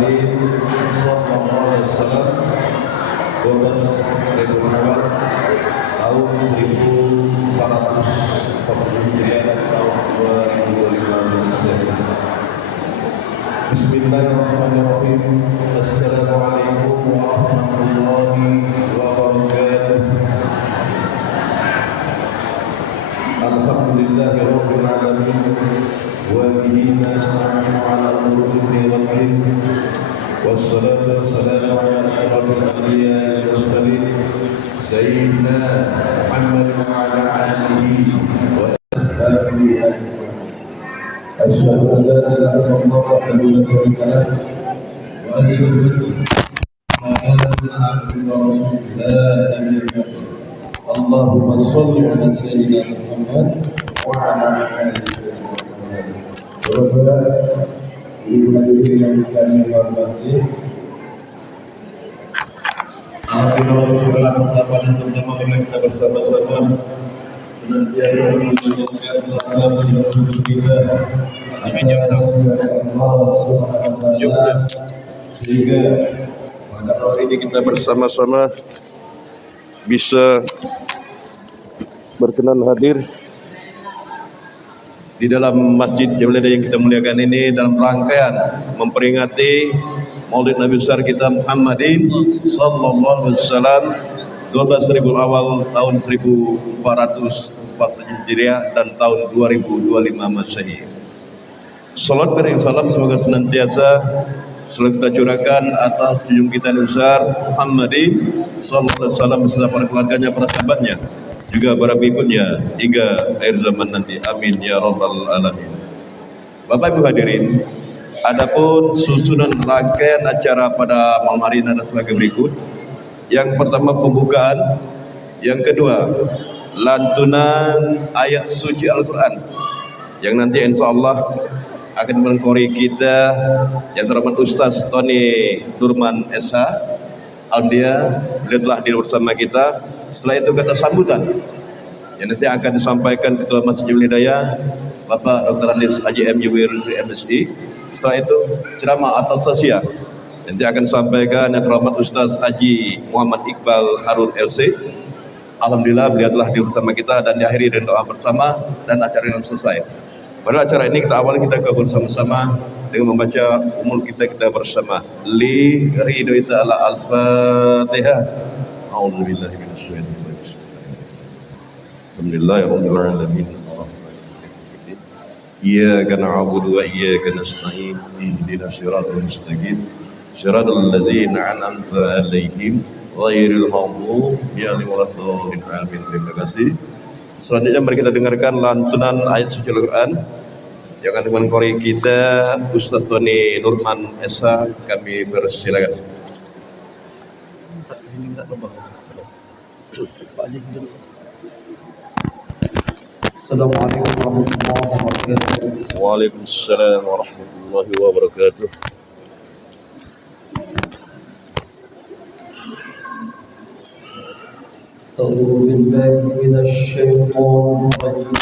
Sallallahu alaihi wasallam 12 Muharram tahun 1440 Hijriah dan tahun 2015. Bismillahirrahmanirrahim. Assalamualaikum warahmatullahi wabarakatuh. Alhamdulillahirabbil alamin wa bihi nasta'inu 'ala umuri din. Wassalatu wassalamu ala asyrafil anbiya'i wal mursalin sayyidina Muhammad wa ala alihi wa ashabihi. Asyhadu an la ilaha illallah wahdahu la syarika lah wa asyhadu anna Muhammadan abduhu wa rasuluhu la nabiyya ba'dahu. Allahumma shalli ala sayyidina Muhammad wa ala alihi wa sahbihi. Ibu hadirin yang kami hormati, alhamdulillah dan terutama kita bersama-sama senantiasa menjaga kesehatan kita. Amin ya Allah sehingga pada hari ini kita bersama-sama bisa berkenan hadir di dalam masjid yang kita muliakan ini dalam rangkaian memperingati Maulid Nabi besar kita Muhammadin sallallahu alaihi wasallam 12 Rabiul Awal tahun 1447 Hijriah dan tahun 2025 Masehi. Salat dan salam semoga senantiasa selalu kita curahkan atas junjungan kita Nabi besar Muhammadin sallallahu alaihi wasallam beserta para keluarganya, para sahabatnya, juga para pengikutnya hingga akhir zaman nanti. Amin ya rabbal alamin. Bapak Ibu hadirin, adapun susunan rangkaian acara pada malam hari ini adalah sebagai berikut. Yang pertama pembukaan, yang kedua lantunan ayat suci Al-Quran yang nanti insya Allah akan mengkori kita yang terhormat Ustaz Tony Nurman SH Aldia. Beliau telah hadir bersama kita. Setelah itu kata sambutan yang nanti akan disampaikan Ketua Masjidil Hidayah Bapak Dr. Andes Haji M. Yuwir MSI. Setelah itu ceramah atau tausiah nanti akan disampaikan yang terhormat Ustaz Haji Muhammad Iqbal Harun LC. Alhamdulillah beliau telah hadir bersama kita dan diakhiri dengan doa bersama dan acara yang selesai. Pada acara ini kita awali kita kabul sama-sama dengan membaca umul kita bersama. Li ridho ta'ala al-Fatihah. A'udzubillahi minasyaitonir rajim. Alhamdulillahirabbil alamin. Iyyaka na'budu wa iyyaka nasta'in. Ihdinas siratal mustaqim. Siratal ladzina an'amta 'alaihim ghairil maghdubi 'alaihim waladdallin. Amin. Terima kasih. Selanjutnya mari kita dengarkan lantunan ayat suci Al-Quran yang akan mengkori kita Ustaz Tony Nurman SH. Kami persilakan. Assalamualaikum warahmatullahi wabarakatuh. Waalaikumsalam warahmatullahi wabarakatuh. A'udzu billahi minasy syaithanir rajim.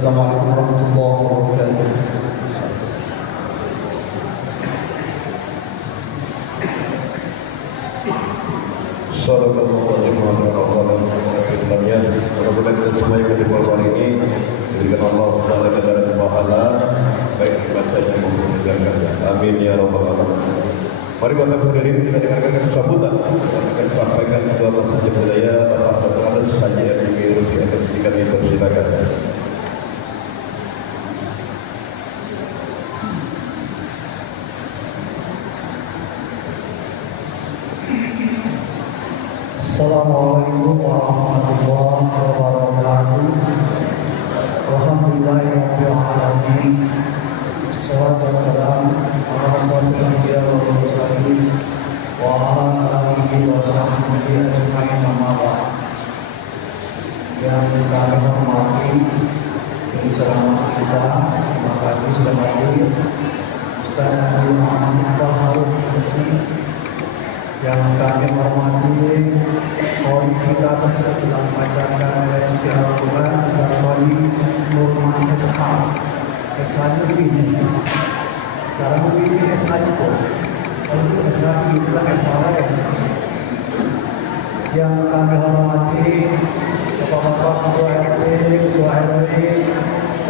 Assalamualaikum warahmatullahi wabarakatuh. Assalamualaikum warahmatullahi wabarakatuh. Mudah-mudahan kita semua yang di malam ini diberikan Allah Subhanahu wa taala pahala baik ibadahnya maupun kerjanya. Amin ya rabbal alamin. Mari Bapak hadirin kita dengarkan sambutan yang akan disampaikan Ketua Masjid Budaya Bapak Dr. Andes Haji Adi Rusdi akan sedikit dipersilakan. Assalamualaikum warahmatullahi wabarakatuh. Alhamdulillahirabbil alamin. Wassalatu wassalamu ala asyrofil anbiya'i wal mursalin wa ala alihi wa sahbihi ajma'in, amma ba'd. Yang kami hormati penceramah kita, terima kasih sudah hadir Ustaz Nabi Muhammad Harun Husi. Yang kami hormati Qori kita telah membacakan Resti Al-Quran Ustaz Qori Nurman SH. SH itu ini sekarang ini SH itu kalau itu SH itulah SH lain. Yang kami hormati Bapak-bapak Ketua RT, Ketua RW,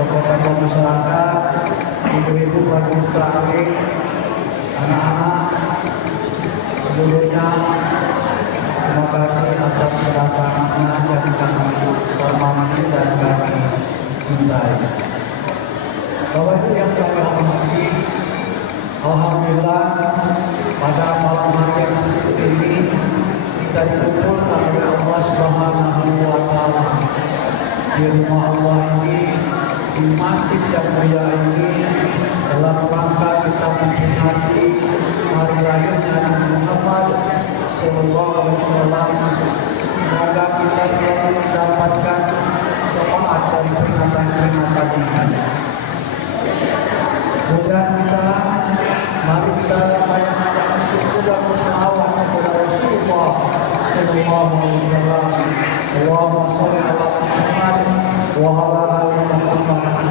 Bapak-bapak masyarakat, Ibu-ibu administratif, anak-anak, sebelumnya terima kasih atas kedatangannya yang kami hormati dan kami cintai. Bahwa itu yang kami hormati, alhamdulillah pada malam hari yang seperti ini kita dikumpulkan oleh Allah Subhanahu wa taala di rumah Allah ini, di masjid yang mulia ini, dalam rangka kita memperingati hari lahirnya Nabi Muhammad Sallallahu Alaihi Wasallam. Semoga kita selalu mendapatkan syafaat dari peringatan-peringatan ini. Kemudian mari kita panjatkan syukur dan berselawat kepada Rasulullah Sallallahu Alaihi Wasallam. Allahumma shalli ala Muhammad wa ala ali Muhammad.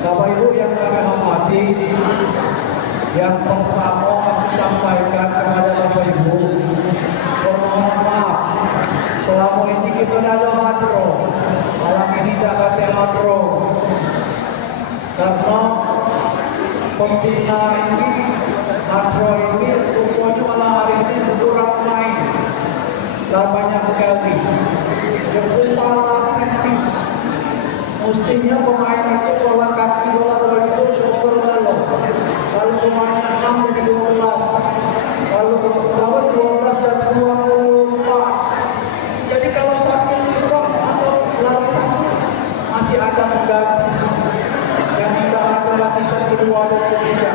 Bapak Ibu yang kami hormati, yang pertama aku sampaikan kepada Bapak Ibu, permohonan maaf. Selama ini kita ada hadro, malam ini tidak ada hadro, karena pembina ini, hadro ini rupanya malam hari ini kurang main, dan banyak sekali. Itu salah teknis. Mestinya pemain itu bola kaki bola itu berbelok. Kalau pemain 6 jadi 12. Kalau lawan 12 dan 24. Jadi kalau sakit sikrok atau lari satu masih ada mengganti. Yang tidak ada lapisan kedua dan ketiga.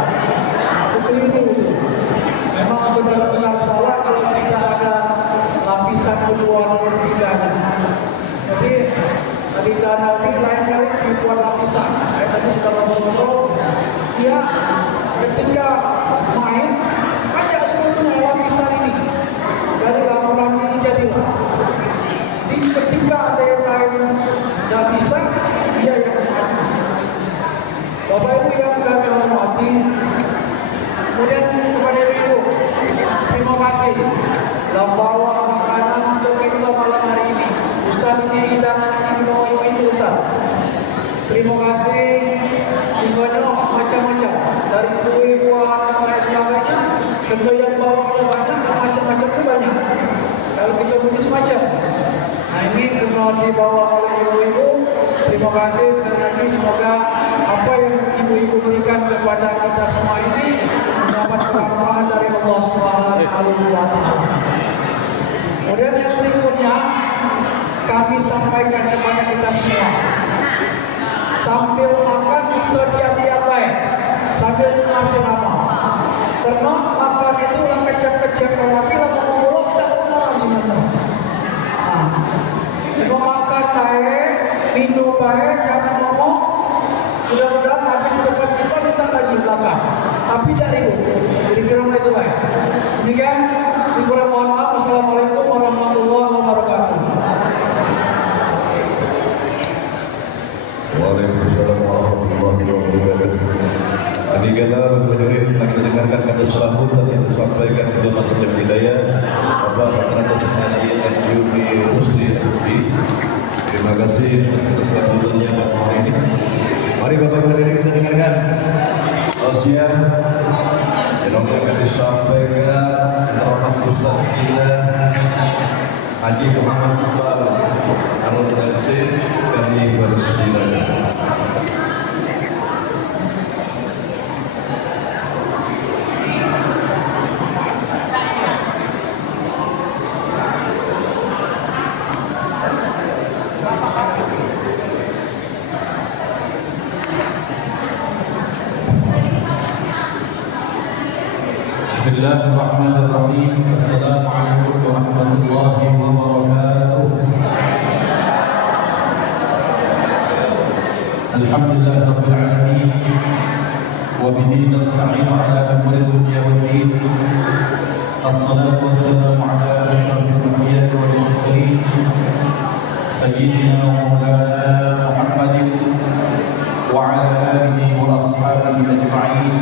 Itu keliru itu. Memang benar-benar salah kalau tidak ada lapisan kedua dan ketiga. Jadi tadi nanti lain kali dibuat lapisan. Saya tadi sudah ngobrol, dia ketika main banyak sebetulnya lapisan ini dari laporan ini jadilah. Jadi ketika ada yang lain tidak bisa, dia yang maju. Bapak Ibu yang kami hormati, kemudian kepada Ibu, terima kasih telah bawa makanan untuk kita malam hari ini. Ustaz ini hidangan ini bawa itu Ustaz. Terima kasih. Semuanya macam-macam, dari kue, buah dan lain sebagainya. Benda yang bawanya banyak dan macam-macam itu banyak. Kalau kita beli semacam. Nah ini kena dibawa oleh ibu-ibu. Terima kasih sekali lagi. Semoga apa yang ibu-ibu berikan kepada kita semua ini mendapat keberkahan dari Allah Subhanahu wa Ta'ala. Kemudian yang berikutnya kami sampaikan kepada kita semua, sambil makan kita diam-diam baik, sambil dengar ceramah. Karena makan itu lah kecil-kecil, tapi lah ngomong tak benar sebenarnya. Nah, kalau makan baik, minum baik, jangan ngomong. Mudah-mudahan habis depan kita lagi belakang, tapi dari itu, jadi kira itu baik. Demikian, dikurang mohon maaf. Wassalamualaikum warahmatullahi wabarakatuh. Waalaikumsalam warahmatullahi wabarakatuh. Adik-adik hadirin, kita dengarkan kata sambutan yang disampaikan ketua Majelis Hidayah Bapak Dr. Haji Anjuri Rusdi. Terima kasih atas sambutannya pada hari ini. Mari Bapak hadirin kita dengarkan tausiah yang akan disampaikan keterangan Ustaz kita Haji Muhammad Iqbal Anwar Nasir. Kami bersilakan. Bismillahirrahmanirrahim. Assalamualaikum warahmatullahi wabarakatuh. Alhamdulillah rabbil alamin wa bihi nasta'in ala umuri dunya waddin. Assalatu wassalamu ala asyrafil anbiya'i wal mursalin sayyidina wa maulana Muhammadin wa ala alihi wa ashabihi ajma'in.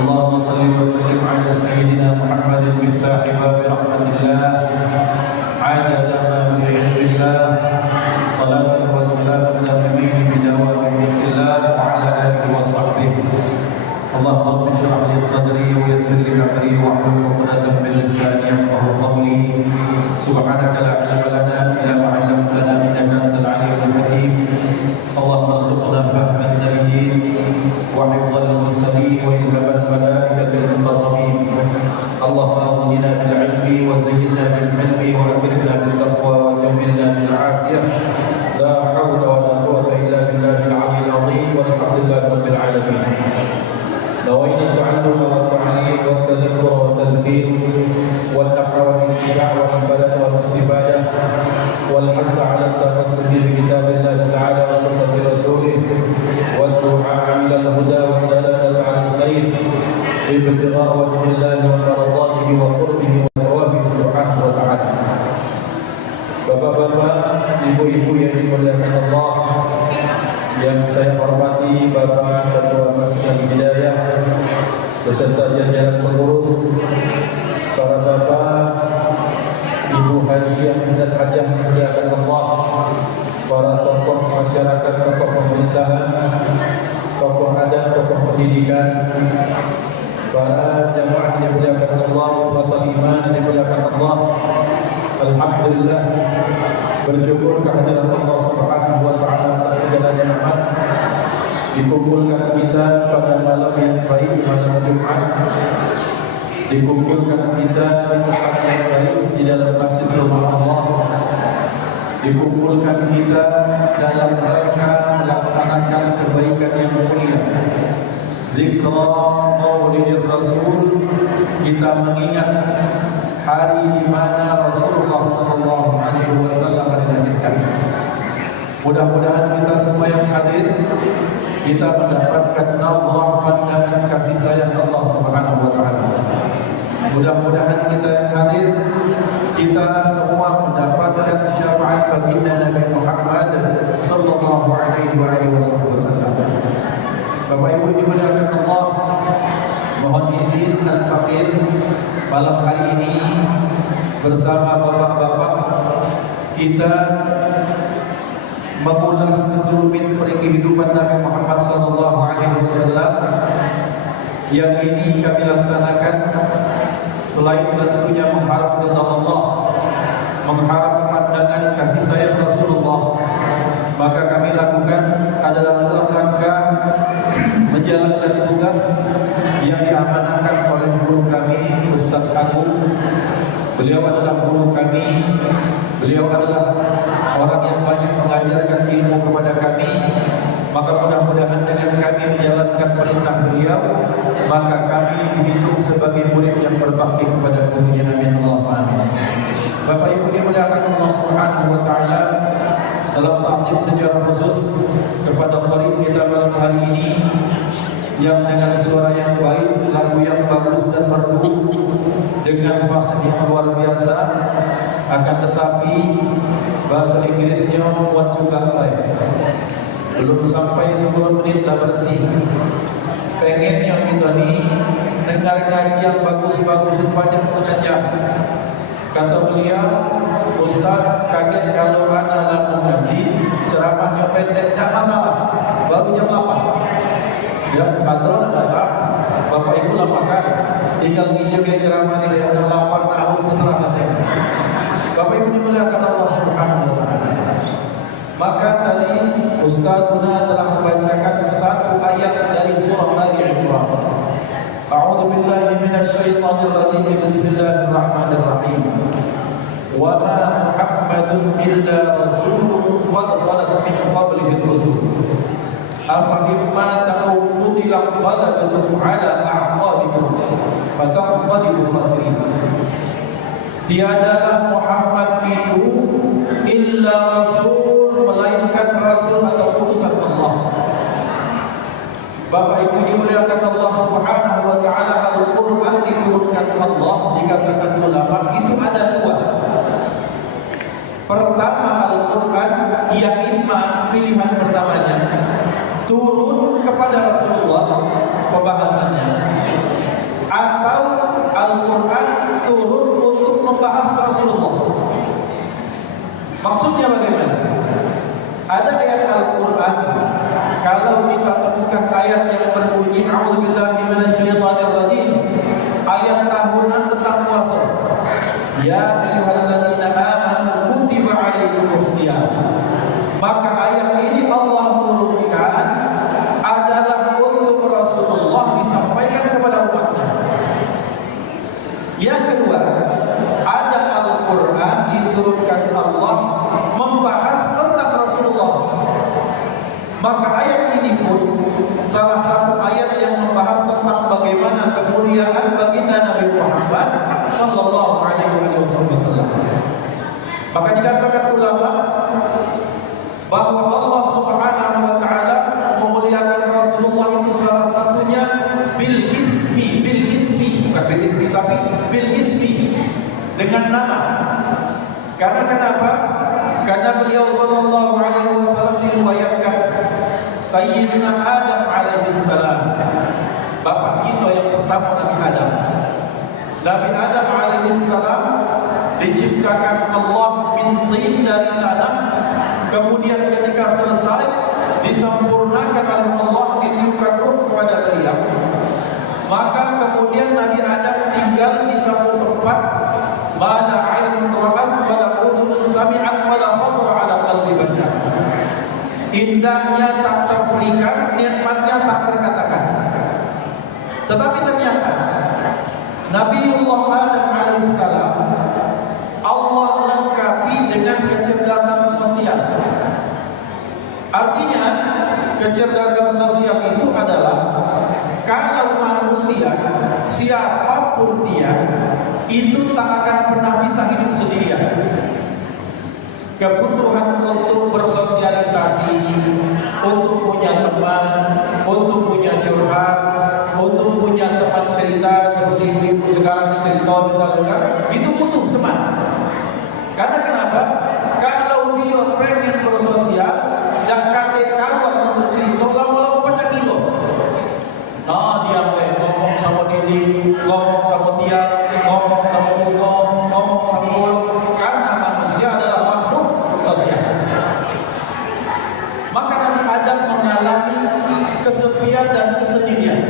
اللهم صل وسلم على سيدنا محمد مفتاح باب رحمة الله عدد ما في علم الله صلاة وسلام دائمين بدوام ذكر الله وعلى آله وصحبه. اللهم رب اشرح لي صدري ويسر لي أمري واحلل عقدة من لساني يفقهوا قولي. سبحانك لا علم لنا إلا ما علمتنا إنك أنت العليم الحكيم. اللهم ارزقنا فهم النبيين وحفظ المرسلين وإلهام الملائكة المقربين. اللهم أغننا بالعلم وزينا بالحلم وأكرمنا بالتقوى وجملنا بالعافية. لا حول ولا قوة إلا بالله العلي العظيم والحمد لله رب العالمين. نوينا التعلم والتعليم والتذكر والتذكير والنفع والانتفاع والفلاح والاستفادة والحث على التمسك بكتاب الله تعالى وسنة رسوله والدعاء إلى الهدى والدلالة على الخير ابتغاء وجه الله ومرضاته وقربه وثوابه سبحانه وتعالى. Bapak-bapak, ibu-ibu yang dimuliakan Allah, yang saya hormati masyarakat, tokoh pemerintahan, tokoh adat, tokoh pendidikan, para jamaah yang dimuliakan Allah, fatal iman yang dimuliakan Allah. Alhamdulillah, bersyukur kehadirat Allah Subhanahu wa taala atas segala nikmat. Dikumpulkan kita pada malam yang baik, malam Jumat. Dikumpulkan kita di tempat yang baik di dalam masjid rumah Allah. Dikumpulkan kita dalam rangka melaksanakan kebaikan yang mulia. Zikra Maulidir Rasul, kita mengingat hari di mana Rasulullah sallallahu alaihi wasallam dilahirkan. Mudah-mudahan kita semua yang hadir kita mendapatkan nazar pandangan kasih sayang Allah Subhanahu wa taala. Mudah-mudahan kita yang hadir kita semua mendapatkan syafaat baginda Nabi Muhammad sallallahu alaihi wasallam. Bapak Ibu dimuliakan Allah, mohon izin al-faqir malam hari ini bersama bapak-bapak kita mengulas sekelumit kehidupan Nabi Muhammad sallallahu alaihi wasallam yang ini kami laksanakan selain tentunya mengharap ridha Allah, mengharap pandangan kasih sayang Rasulullah, maka kami lakukan adalah dalam rangka menjalankan tugas yang diamanahkan oleh guru kami Ustaz Agung. Beliau adalah guru kami, beliau adalah orang yang banyak mengajarkan ilmu kepada kami. Maka mudah-mudahan dengan kami menjalankan perintah beliau, maka kami dihitung sebagai murid yang berbakti kepada gurunya. Amin Allahumma amin. Bapak Ibu dimuliakan Allah Subhanahu wa taala, salam ta'zim secara khusus kepada murid kita malam hari ini yang dengan suara yang baik, lagu yang bagus dan merdu, dengan fasih yang luar biasa, akan tetapi bahasa Inggrisnya muat juga baik. Belum sampai 10 menit dah berhenti. Pengennya kita ni dengar ngaji yang bagus-bagus sepanjang setengah jam. Kata beliau, Ustaz kaget kalau ada lagu ngaji ceramahnya pendek, tak masalah, baru jam 8. Ya, patron datang, Bapak Ibu lamakan, tinggal nginjek ke ceramah ini jam 8 harus terserah saya. Bapak Ibu dimuliakan Allah Subhanahu wa taala. Maka tadi Ustazuna telah membacakan satu ayat dari surah Ali Imran. A'udzu billahi minasyaitonir rajim. Bismillahirrahmanirrahim. Wa ma Muhammadun illa rasulun qad khalat min qablihi ar-rusul. Afa imma taqulu ila qalabatum ala a'qabikum fataqbalu khasirin. Tiadalah Muhammad itu illa rasul, melainkan rasul atau utusan Allah. Bapak Ibu dimuliakan Allah Subhanahu wa taala, Al-Qur'an diturunkan Allah, dikatakan ulama itu ada dua. Pertama Al-Qur'an, yang imma pilihan pertamanya turun kepada Rasulullah pembahasannya, atau Al-Qur'an turun untuk membahas Rasulullah. Maksudnya bagaimana? Ada ayat Al-Quran, kalau kita temukan ayat yang berbunyi A'udzubillahi minasyaitonirrajim, ayat tahunan tentang puasa. Ya ayyuhalladzina amanu kutiba 'alaikumusiyam. Maka ayat ini Allah turunkan adalah untuk Rasulullah disampaikan kepada umatnya. Yang kedua, ada Al-Quran diturunkan Allah membahas tentang Rasulullah. Maka ayat ini pun salah satu ayat yang membahas tentang bagaimana kemuliaan baginda Nabi Muhammad sallallahu alaihi wasallam. Maka dikatakan ulama bahwa Allah Subhanahu wa taala memuliakan Rasulullah itu salah satunya bil ismi, bukan bil ismi tapi bil ismi, dengan nama. Karena kenapa? Karena beliau sallallahu alaihi wasallam diriwayatkan Sayyidina Adam alaihi salam, bapak kita yang pertama Nabi Adam. Nabi Adam alaihi salam diciptakan Allah min tin, dari tanah. Kemudian ketika selesai Maka kemudian Nabi Adam tinggal di satu tempat, bala ainun ra'at wala udhunun sami'at wala khatara ala qalbi bashar. Indahnya tak terperikan, nikmatnya tak terkatakan. Tetapi ternyata Nabiullah Adam alaihissalam Allah lengkapi dengan kecerdasan sosial. Artinya kecerdasan sosial itu adalah kalau manusia siapapun dia itu tak akan pernah bisa hidup sendirian. Kebutuhan untuk bersosialisasi, untuk punya teman, untuk punya curhat, untuk punya teman cerita seperti ibu sekarang cerita misalnya, itu butuh teman. Karena kenapa? Kalau dia pengen bersosial dan kata kawan untuk cerita, lama-lama pecah kilo. Nah dia ngomong sama diri, ngomong sama tiang, ngomong sama bunga, ngomong sama mulut. Karena manusia adalah makhluk sosial. Maka Nabi Adam mengalami kesepian dan kesendirian.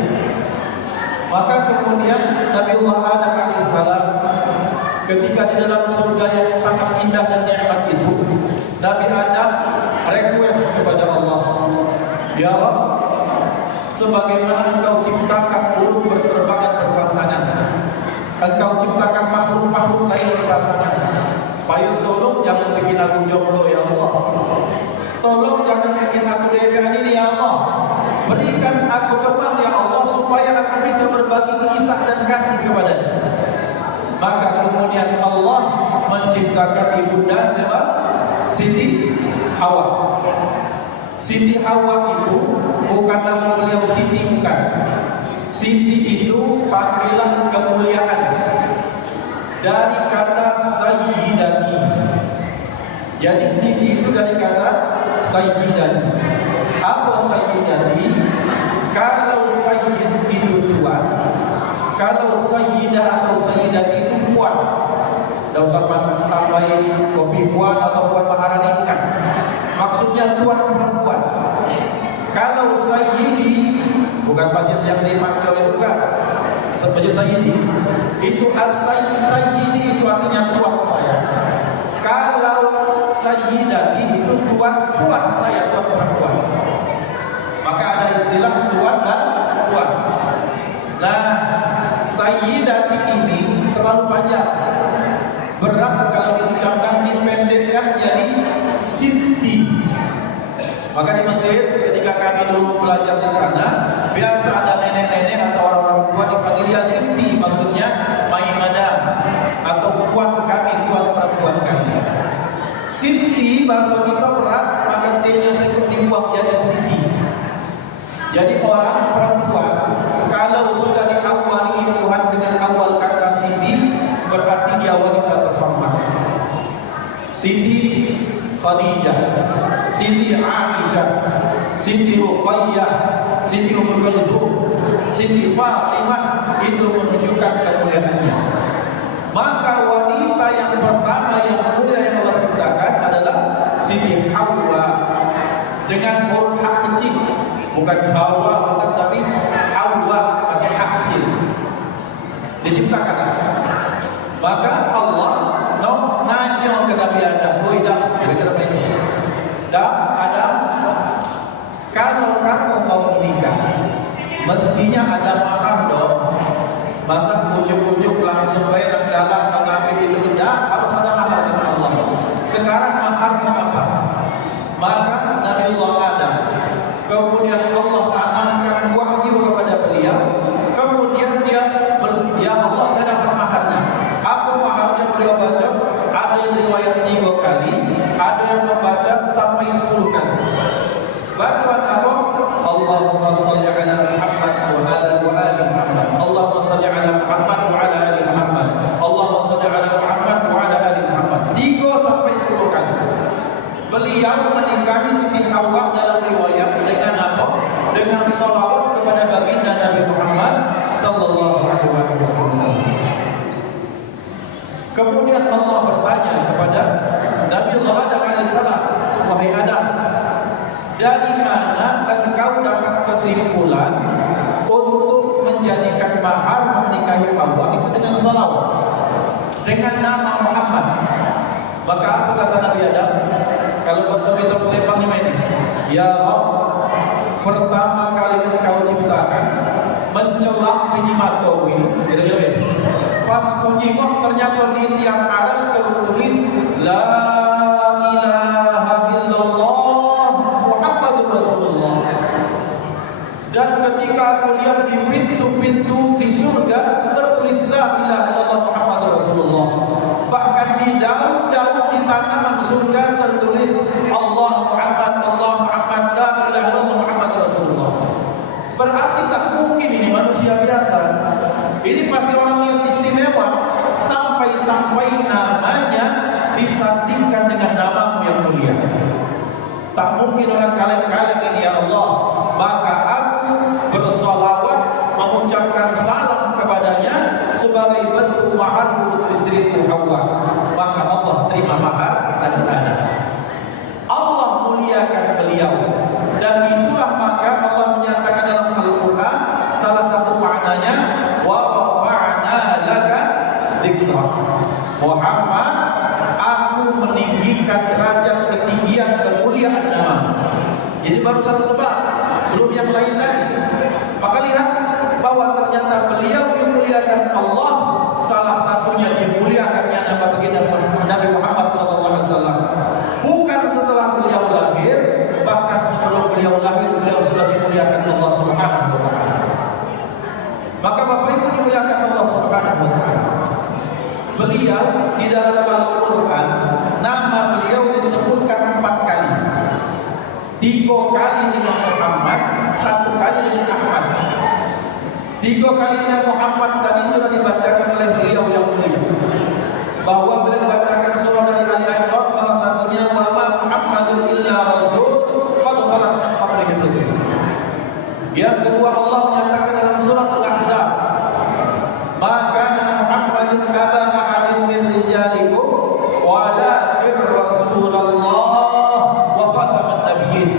Maka kemudian Nabiullah Adam alaihissalam ketika di dalam surga yang sangat indah dan nikmat itu, Nabi Adam request kepada Allah, Ya Rabb, sebagaimana Engkau ciptakan burung berterbangan berpasangan, Engkau ciptakan makhluk-makhluk lain berpasangan. Payung tolong jangan bikin aku jomblo ya Allah. Tolong jangan bikin aku dewean ini ya Allah. Berikan aku teman ya Allah supaya aku bisa berbagi kisah dan kasih kepadanya. Maka kemudian Allah menciptakan ibunda siapa? Siti Hawa. Siti Hawa itu bukan nama beliau Siti, bukan. Siti itu panggilan kemuliaan dari kata Sayyidati. Jadi Siti itu dari kata Sayyidati. Apa Sayyidati? Kalau Sayyid itu tuan, kalau Sayyidah atau Sayyidati itu puan. Tidak usah tambahin kopi puan atau puan maharani, bukan. Maksudnya tuan perempuan. Kalau Sayyidi bukan pasien yang dipakai itu, bukan. Pasien Sayyidi itu Sayyidi itu artinya tuan saya. Kalau Sayyidati itu tuan saya, tuan perempuan. Maka ada istilah tuan dan puan. Nah, Sayyidati ini terlalu panjang, berat kalau diucapkan, dipendekkan jadi Siti. Maka di Mesir ketika kami dulu belajar di sana, biasa ada nenek-nenek atau orang-orang tua dipanggil dia Siti, maksudnya my madam atau puan kami, tuan perempuan kami. Siti bahasa kita berat, maka T-nya sekut dibuang jadi Siti. Jadi orang perempuan kalau sudah diawali Tuhan dengan awal kata Siti, berarti dia wanita terhormat. Siti Khadijah, Siti Aisyah, Siti Ruqayyah, Siti Ummul Kulthum, Siti Fatimah, itu menunjukkan kemuliaannya. Maka wanita yang pertama yang mulia yang Allah ciptakan adalah Siti Hawa dengan huruf hak kecil, bukan Hawa, bukan, tapi Hawa pakai hak kecil diciptakan. Maka Allah nanya ke Nabi Adam, kira-kira begini, Adam, kalau kamu mau menikah, mestinya ada mahar dong. Masa ujuk-ujuk langsung bayar dalam mengambil itu, tidak, harus ada mahar kata Allah. Sekarang maharnya apa? Maka Nabiullah Adam, kemudian Allah tanamkan wahyu kepada beliau, kemudian dia, ya Allah saya dapat maharnya. Apa maharnya? Beliau baca, ada yang riwayat 3 kali, ada yang membaca sampai 10 kali. Bacaan apa? Allahumma salli ala Muhammad wa ala ali Muhammad. Allahumma salli ala Muhammad wa ala ali Muhammad. Allahumma salli ala Muhammad wa ala ali Muhammad. 3 sampai 10 kali. Beliau menikahi Siti Hawa dalam riwayat dengan apa? Dengan salawat kepada baginda Nabi Muhammad sallallahu alaihi wasallam. Kemudian Allah bertanya kepada Nabiullah Adam alaihissalam, wahai Adam, dari mana engkau dapat kesimpulan untuk menjadikan mahar menikahi Hawa itu dengan salawat, dengan nama Muhammad. Maka apa kata Nabi Adam? Kalau buat suami terlempang ini, ya Rabb, pertama kali engkau ciptakan mencelang biji matawi, kira-kira pas kunjingok ternyata di tiang aras tertulis la ilaha illallah Muhammadur Rasulullah. Dan ketika aku lihat di pintu-pintu di surga tertulis la ilaha illallah Muhammadur Rasulullah. Bahkan di daun-daun di tanaman surga tertulis Allah Muhammad la ilaha illallah Muhammadur Rasulullah. Berarti tak mungkin ini manusia biasa. Ini pasti orang yang istimewa. Sampai-sampai namanya disandingkan dengan namamu yang mulia. Tak mungkin orang kaleng-kaleng ini ya Allah. Maka aku bersolawat mengucapkan salam kepadanya sebagai bentuk mahar untuk istriku Hawa. Maka Allah terima mahar dan tanah. Allah muliakan beliau. Dan itulah maka Allah menyatakan dalam Al-Quran salah satu maknanya wa rafa'na laka dzikra. Muhammad, aku meninggikan derajat ketinggian kemuliaan namamu. Jadi baru satu sebab, belum yang lain lagi. Maka lihat bahwa ternyata beliau dimuliakan Allah, salah satunya dimuliakannya nama baginda Nabi Muhammad SAW. Bukan setelah beliau lahir, bahkan sebelum beliau lahir beliau sudah dimuliakan Allah Subhanahu wa taala. Maka Bapak Ibu dimuliakan Allah Subhanahu wa taala. Beliau di dalam Al-Qur'an nama beliau disebutkan 4 kali. 3 kali dengan Muhammad, 1 kali dengan Ahmad. 3 kali dengan Muhammad tadi sudah dibacakan oleh beliau yang mulia. Bahwa beliau bacakan surah dari Ali Imran salah satunya wa ma Muhammadun illa rasul qad khalat min qablihi rusul. Yang kedua Allah menyatakan dalam surah Al-Ahzab, maka Muhammadun aba ahadin min rijalikum walakin rasulullah wa khataman nabiyyin.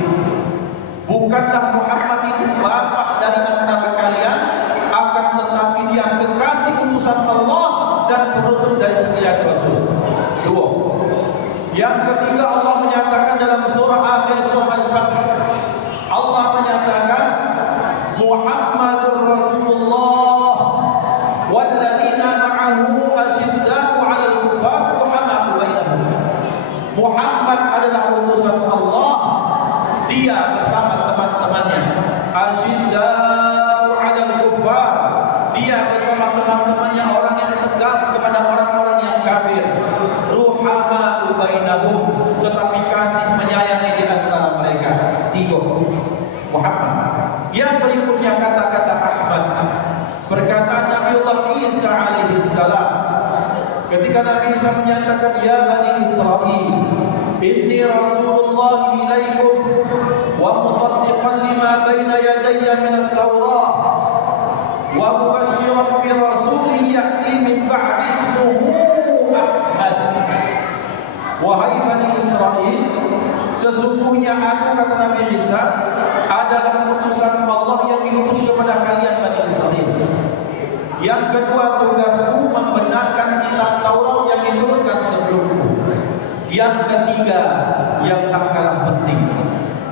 Bukanlah Muhammad itu bapak dari antara kalian, akan tetapi dia kekasih utusan Allah dan penutup dari sekian rasul. 2. Yang ketiga Allah menyatakan dalam surah akhir surah Al-Fath, Allah menyatakan Muhammadur Rasulullah walladzina ma'ahu asyidda'u 'alal kuffar ruhamaa'u bainahum. Muhammad adalah utusan Allah, dia bersama teman-temannya asyidda'u 'alal kuffar, dia bersama teman-temannya orang yang tegas kepada orang-orang yang kafir. Ruhamaa'u bainahum, tetapi kasih menyayangi di antara mereka. 3. Muhammad. Yang berikutnya kata-kata Ahmad, perkataan Nabiullah Isa alaihi salam ketika Nabi Isa menyatakan ya Bani Israel inni Rasulullah ilaikum wa musaddiqan lima baina yadayya min at-Taurah wa mubasysyiran bi rasulin ya'ti min ba'di ismuhu Ahmad. Wahai Bani Israel, sesungguhnya aku, kata Nabi Isa, adalah utusan Allah yang diutus kepada kalian Bani Israel. Yang kedua, tugasku membenarkan kitab Taurat yang diturunkan sebelumku. Yang ketiga, yang tak kalah penting,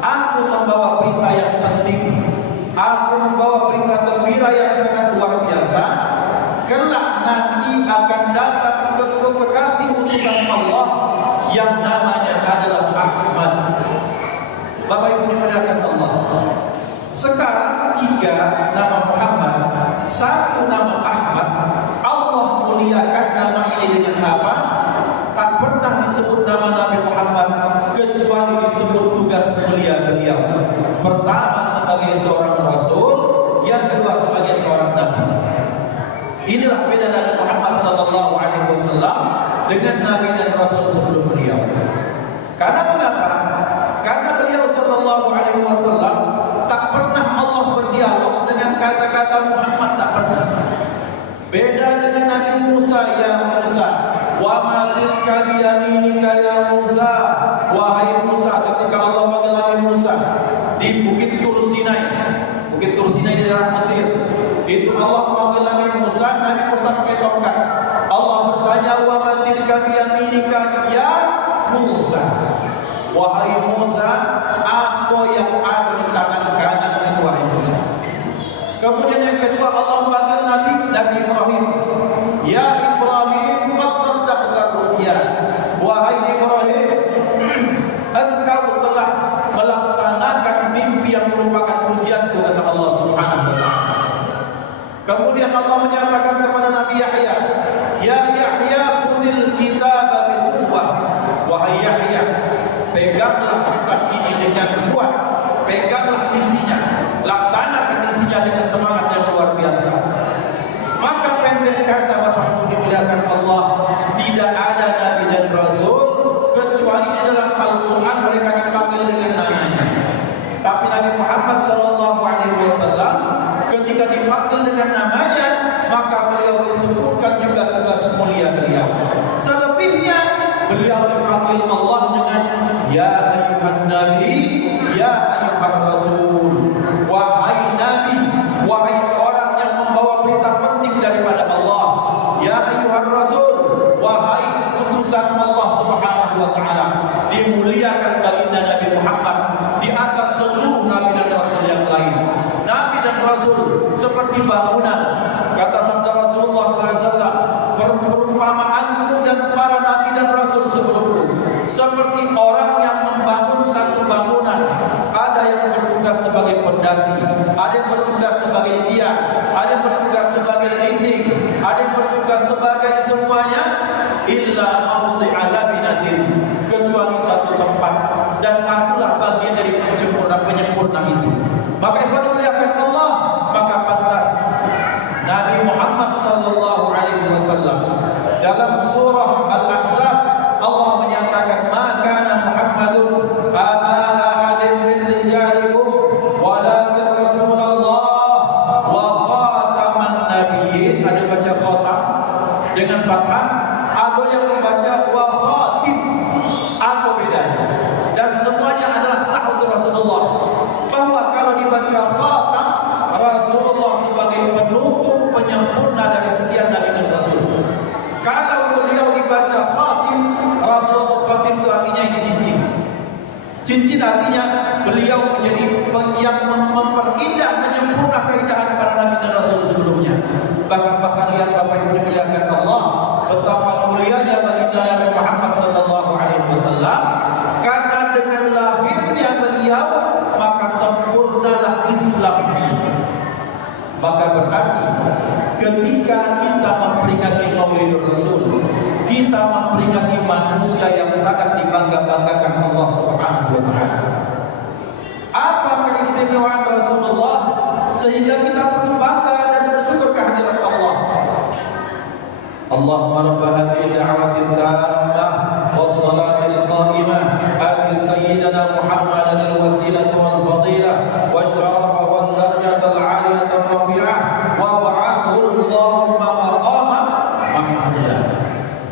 aku membawa berita yang penting. Aku membawa berita gembira yang sangat luar biasa. Kelak nanti akan datang kekasih utusan Allah yang namanya adalah Ahmad. Bapak Ibu dimuliakan Allah. Sekarang 3 nama Muhammad, 1 nama Ahmad. Allah muliakan nama ini dengan apa? Tak pernah disebut nama Nabi Muhammad kecuali disebut tugas mulia beliau. Pertama sebagai seorang rasul, yang kedua sebagai seorang nabi. Inilah beda Nabi Muhammad SAW dengan nabi dan rasul sebelum beliau. Karena mengapa? Karena beliau SAW tak pernah Allah berdialog dengan kata-kata Muhammad, tak pernah. Beda dengan Nabi Musa, ya Musa, wa ma tilka bi yaminika ya Musa. Wahai Musa, ketika Allah panggil Nabi Musa di Bukit Tur Sinai di daerah Mesir, Itu Allah memanggil Nabi Musa pakai tongkat. Allah bertanya, wa ma tilka biyaminika ya Musa. Wahai Musa, apa yang ada di tangan kanan itu wahai Musa. Kemudian yang kedua Allah panggil Nabi Ibrahim. Ya Ibrahim, qad saddaqta ru'ya. Wahai Ibrahim, engkau telah melaksanakan mimpi yang merupakan ujianku, kata Allah Subhanahu wa taala. Kemudian Allah menyatakan kepada Nabi Yahya, ya Yahya khudhil kitaba biquwwah. Wahai Yahya, peganglah kitab ini dengan kuat, peganglah isinya, laksanakan isinya dengan semangat yang luar biasa. Maka pendek kata Bapak Ibu dimuliakan Allah, tidak ada nabi dan rasul kecuali di dalam Al-Quran mereka dipanggil dengan namanya. Tapi Nabi Muhammad SAW ketika dipanggil dengan namanya, maka beliau disebutkan juga tugas mulia beliau. Selebihnya beliau dipanggil Allah dengan ya ayyuhan nabi, ya ayyuhan rasul. Wahai nabi, wahai orang yang membawa berita penting daripada Allah. Ya ayyuhan rasul, wahai utusan Allah Subhanahu wa taala. Dimuliakan baginda Nabi Muhammad di atas seluruh nabi dan rasul yang lain. Nabi dan rasul seperti bangunan, kata sabda Rasulullah SAW, perumpamaanku dan para nabi dan rasul sebelumku seperti orang yang membangun satu bangunan. Ada yang bertugas sebagai pondasi, ada yang bertugas sebagai tiang, ada yang bertugas sebagai dinding, ada yang bertugas sebagai semuanya. Illa mawdi'a labinatin, kecuali satu tempat, dan akulah bagian dari penyempurna itu. Maka ikhwan dimuliakan Allah, maka pantas Nabi Muhammad sallallahu alaihi wasallam dalam surah Al-Ahzab Allah menyatakan, maka Muhammadun aba ahadin min rijalikum walakin Rasulullah wa khataman nabiyyin. Ada baca khatam dengan fathah, ada yang membaca wa khatim. Apa bedanya? Dan semuanya adalah sah untuk Rasulullah. Bahwa kalau dibaca khatam, Rasulullah sebagai penutup penyempurna dari sekian nabi dan rasul. Kalau beliau dibaca khatim, Rasulullah khatim itu artinya cincin. Cincin artinya beliau menjadi yang memperindah, menyempurna keindahan para nabi dan rasul sebelumnya. Bahkan lihat Bapak Ibu dimuliakan Allah, betapa mulianya baginda Nabi Muhammad sallallahu alaihi wasallam, karena dengan lahirnya beliau maka sempurnalah Islam ini. Maka berarti ketika kita memperingati Maulid Rasul, kita memperingati manusia yang sangat dibangga-banggakan Allah Subhanahu wa taala. Apa keistimewaan Rasulullah sehingga kita perlu bangga dan bersyukur kehadiran Allah? Allahumma rabb hadhihi da'watin tammah was-salatil qa'imah ati sayyidina Muhammadan al-wasilata wal fadilah wasyarafa wal darajata al-'aliyata ar-rafi'ah wa ba'athu Allahumma maqama mahmudah.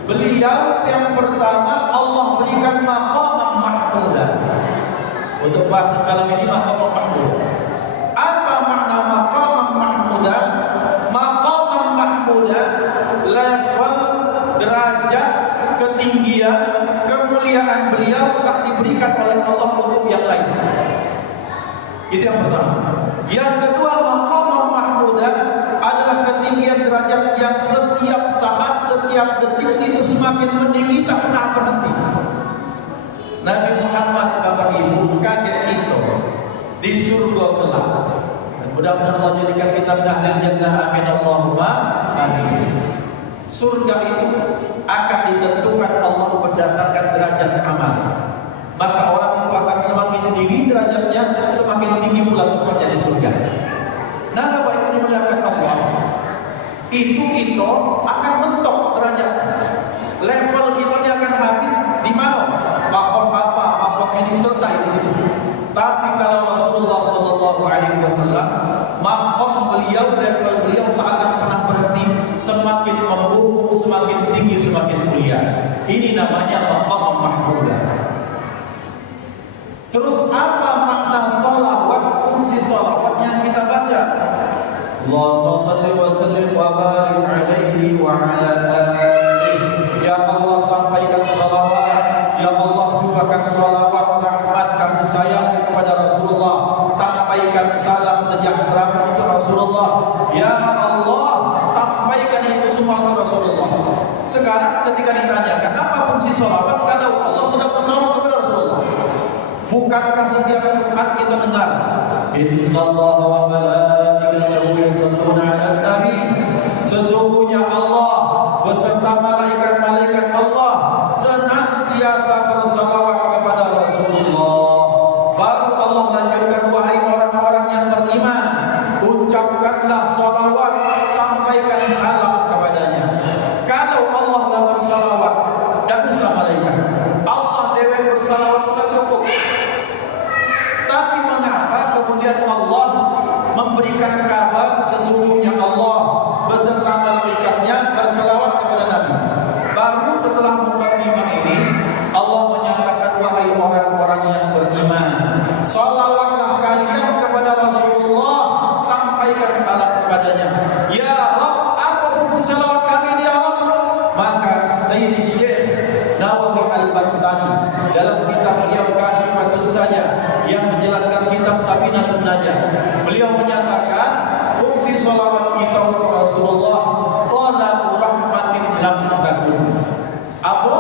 Beliau yang pertama Allah berikan maqam mahmudah. Untuk bahasa malam ini maqam mahmudah. Apa makna maqam mahmudah? Maqam mahmudah level, derajat, ketinggian, kemuliaan beliau tak diberikan oleh Allah untuk yang lain. Itu yang pertama. Yang kedua, maqam mahmudah adalah ketinggian derajat yang setiap saat, setiap detik itu semakin meninggi, tak pernah berhenti. Nabi Muhammad Bapak Ibu kaget itu di surga kelak. Dan mudah-mudahan Allah jadikan kita ahlul jannah, amin Allahumma amin. Surga itu akan ditentukan Allah berdasarkan derajat amal. Maka orang itu akan semakin tinggi derajatnya, semakin tinggi pula tempatnya di surga. Nah, Bapak Ibu dimuliakan Allah, itu kita akan mentok derajat. Level kita ini akan habis di mana? Makom apa? Makom ini selesai di situ. Tapi kalau Rasulullah Sallallahu Alaihi Wasallam, makom beliau, level beliau tak akan pernah berhenti, semakin membumbung, semakin tinggi, semakin mulia. Ini namanya maqam mahmudah. Terus apa makna sholawat, fungsi sholawat yang kita baca? Allahumma barik alaihi wa ala alihi. Ya Allah, sampaikan salawat, ya Allah curahkan salawat, rahmat, kasih sayang kepada Rasulullah, sampaikan salam sejahtera untuk Rasulullah. Ya Allah, sampaikan itu semua untuk Rasulullah. Sekarang ketika ditanyakan apa fungsi salawat, kata Allah sudah bersalawat kepada Rasulullah. Bukankah setiap Jumat kita dengar innallaha wa malaikatahu yusholluna 'alan nabi, sesungguhnya Allah beserta malaikat-malaikat Allah senantiasa bersalawat kepada Rasulullah. Baru Allah lanjutkan, wahai orang-orang yang beriman, ucapkanlah salawat, sampaikan salam kepadanya. Kalau Allah lah bersalawat dan usah malaikat, Allah dewa bersalawat sudah cukup. Tapi mengapa kemudian Allah memberikan kabar sesungguhnya Allah beserta malaikatnya bersalawat kepada Nabi? Baru setelah mukadimah ini Allah menyatakan, wahai orang-orang yang beriman, salawatlah kalian kepada Rasulullah, sampaikan salam kepadanya. Ya Rabb, apa fungsi salawat kami ya Rabb? Maka Sayyidi Syekh Nawawi Al-Baghdadi dalam kitab beliau Kashifatus Sajah yang menjelaskan kitab Safinatun Najah, beliau menyatakan fungsi salawat kita untuk Rasulullah talabu rahmatin lam takun. Apa?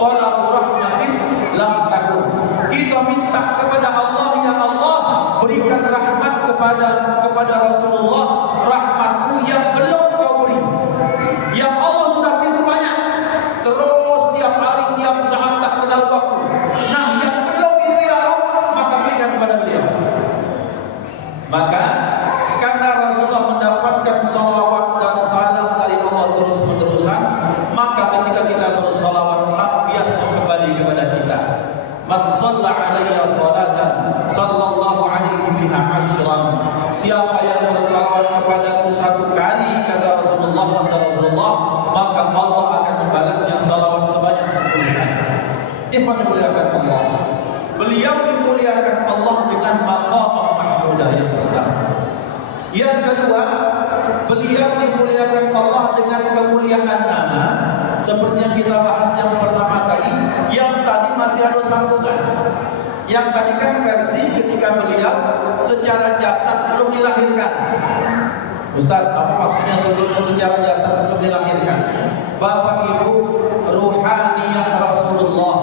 Talabu rahmatin lam takun. Kita minta kepada Allah, ya Allah, berikan rahmat kepada Rasulullah, rahmatmu yang belum kau beri. Yang Allah sudah pintu banyak, terus tiap hari, tiap saat tak kenal waktu. Nah, yang belum itu ya Allah, maka berikan kepada beliau. Maka karena Rasulullah mendapatkan salawat dan salam dari Allah terus-menerusan, maka ketika kita bersalawat biasa kembali kepada kita. Man shalla alayya salatan sallallahu alaihi biha asyran. Siapa yang bersalawat kepadaku satu kali, kata Rasulullah, sabda Rasulullah, maka Allah akan membalasnya salawat sebanyak 10 kali. Ikhwan dimuliakan Allah, beliau dimuliakan Allah dengan maqam mahmudah yang pertama. Yang kedua, beliau dimuliakan Allah dengan kemuliaan nama, seperti yang kita bahas yang pertama tadi. Yang tadi masih ada sambungan. Yang tadi kan versi ketika beliau secara jasad belum dilahirkan. Ustaz, apa maksudnya sebelum secara jasad belum dilahirkan? Bapak Ibu, ruhaniyah Rasulullah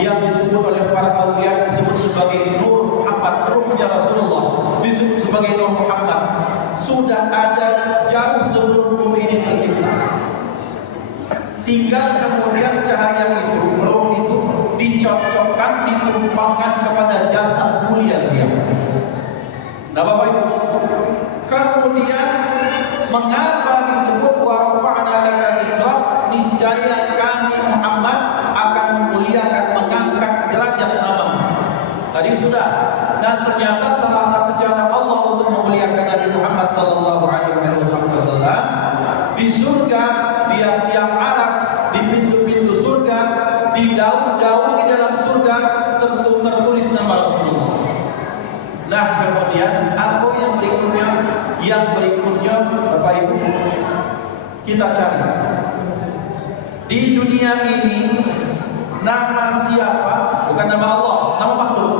yang disebut oleh para auliya disebut sebagai Nur Muhammad, ruhnya Rasulullah disebut sebagai Nur Muhammad, sudah ada jauh sebelum bumi ini tercipta. Tinggal kemudian cahaya itu, roh itu dicocokkan, ditumpangkan kepada jasad mulia dia. Nah Bapak Ibu, kemudian mengapa disebut wa rafa'na laka dzikrak? Niscaya kami Muhammad akan memuliakan, mengangkat derajat namamu. Tadi sudah. Dan ternyata salah satu cara Allah untuk memuliakan Nabi Muhammad sallallahu alaihi wasallam di surga, di tiap aras, di pintu-pintu surga, di daun-daun di dalam surga tertulis nama Rasulullah. Nah kemudian apa yang berikutnya? Yang berikutnya Bapak Ibu, kita cari di dunia ini nama siapa, bukan nama Allah, nama makhluk.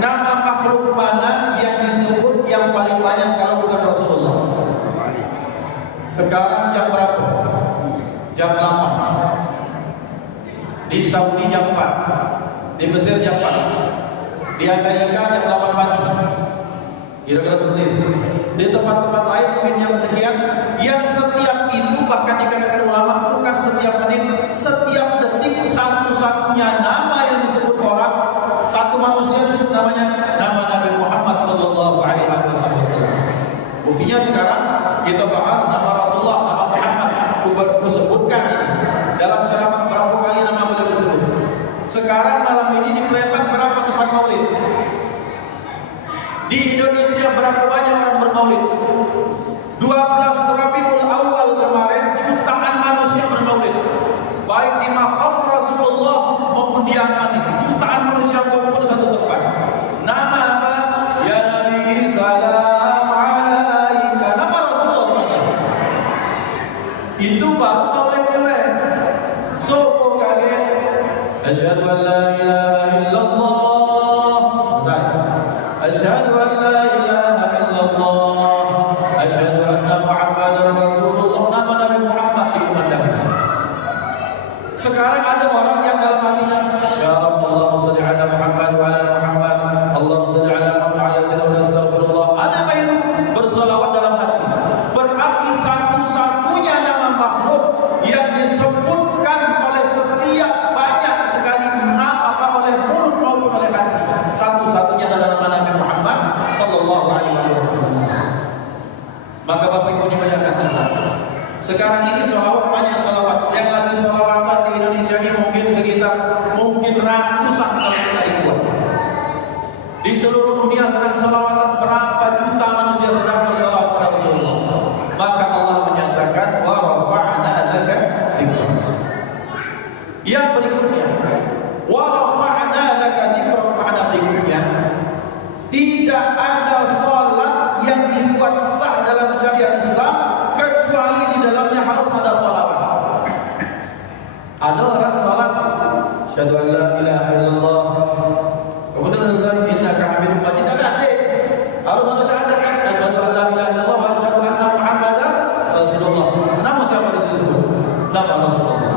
Nama makhluk mana yang disebut yang paling banyak kalau bukan Rasulullah? Sekarang jam berapa? Jam 8. Di Saudi jam 4. Di Mesir jam 4. Di Amerika jam 8 pagi. Kira-kira seperti itu. Di tempat-tempat lain mungkin jam sekian. Yang setiap itu bahkan dikatakan ulama bukan setiap menit, setiap detik satu-satunya nama yang disebut orang, satu manusia disebut namanya nama Nabi Muhammad sallallahu alaihi wasallam. Buktinya sekarang kita bahas nama Rasulullah, nama Muhammad, disebutkan dalam ceramah berapa kali nama beliau disebut. Sekarang malam ini di Palembang berapa tempat maulid? Di Indonesia berapa banyak orang bermaulid? 12 Rabiul Awal kemarin jutaan manusia bermaulid. Baik di makam Rasulullah maupun di Yaman itu jutaan manusia kumpul satu tempat. Nama apa? Ya Nabi salam alaika. Nama Rasulullah. Asyhadu an la ilaha illallah. Asyhadu an la ilaha illallah. Asyhadu anna Muhammadar Rasulullah. Nama Nabi Muhammad dikumandangkan. Sekarang ada orang yang dalam hatinya, ya Rabbullah shalli ala Muhammad wa ala Muhammad. Allahumma shalli ala Muhammad wa ala sayyidina astagfirullah. Ada apa itu? Bersolawat dalam hati. Berarti satu-satunya nama makhluk yang disebutkan oleh setiap banyak sekali nama oleh mulut maupun oleh hati. Satu-satunya adalah nama Nabi Muhammad sallallahu alaihi wasallam. Maka Bapak Ibu dimuliakan Allah. Sekarang ini sholawat banyak sholawat. Yang lagi sholawatan di Indonesia ini mungkin ratusan kalau tidak ribuan. Di seluruh dunia sedang sholawatan, berapa juta manusia sedang bersolawat kepada Rasulullah. Maka Allah menyatakan wa rafa'na laka dzikrak. Yang berikutnya, wa rafa'na laka dzikrak, makna berikutnya, tidak ada salat yang dibuat sah dalam syariat Islam kecuali di dalamnya harus ada salawat. Ada orang salat, asyhadu an la ilaha illallah, kemudian azan innaka hamidum majid, ada harus ada syahadat, asyhadu an la ilaha illallah wa asyhadu anna Muhammadar Rasulullah. Nama siapa disebut? Nama Rasulullah.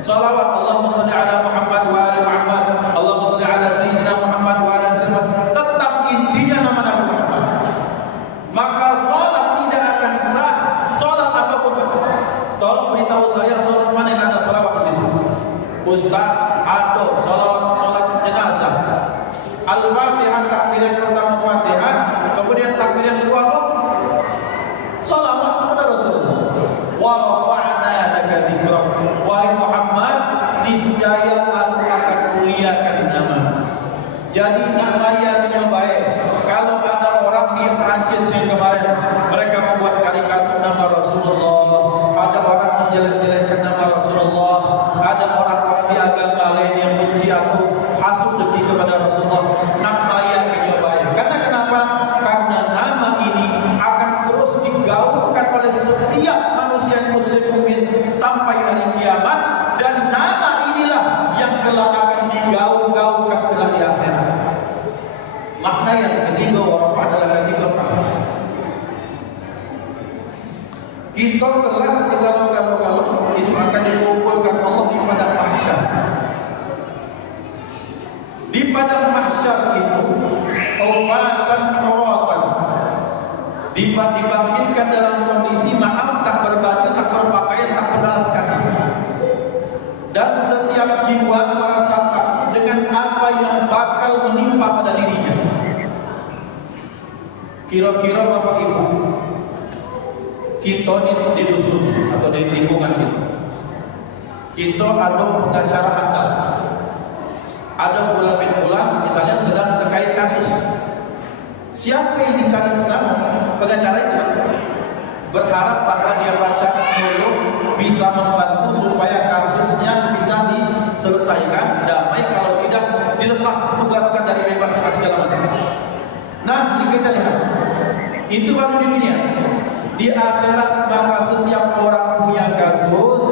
Salawat, Allahumma shalli ala Muhammad wa ali Muhammad, Allahumma shalli ala sayyidina Muhammad wa ala sayyidina Muhammad. Tetap intinya nama Nabi Muhammad. Maka salat tidak akan sah, salat apapun. Tolong beritahu saya salat mana yang ada salawat di situ? Ustaz, atau salat jenazah. Al-Fatihah, takbir yang pertama Fatihah, kemudian takbir yang kedua apa? Salawat kepada Rasulullah. Wa rafa'na laka dzikrak. Wahai Muhammad, niscaya aku akan muliakan nama. Jadi nama yang baik. Kalau ada orang di Perancis yang kemarin mereka membuat karikatur nama Rasulullah, ada orang menjelek-jelekkan nama Rasulullah, ada orang-orang di agama lain yang benci aku, hasut dengki kepada Rasulullah. Nama yang baik. Karena kenapa? Karena nama ini akan terus digaungkan oleh setiap manusia muslim mukmin sampai hari kiamat, dan nama inilah yang kelak akan digaung-gaungkan kelak di akhirat. Makna yang ketiga orang adalah ketiga kita kelak segala-galanya itu akan dikumpulkan Allah di padang mahsyar. Di padang mahsyar itu uratan uratan, dibangkitkan dalam kondisi maaf, tak berbaju, tak berpakaian, tak beralas kaki. Dan setiap jiwa merasa takut dengan apa yang bakal menimpa pada dirinya. Kira-kira Bapak Ibu, kita di dusun atau di lingkungan kita ada pengacara handal, ada fulan bin fulan misalnya sedang terkait kasus. Siapa yang dicari pertama? Pengacara itu. Berharap bahwa dia baca dulu bisa membantu supaya kasusnya bisa diselesaikan damai, kalau tidak dilepas, tugaskan dari bebas segala macam. Nah, kita lihat itu baru di dunia. Di akhirat maka setiap orang punya kasus,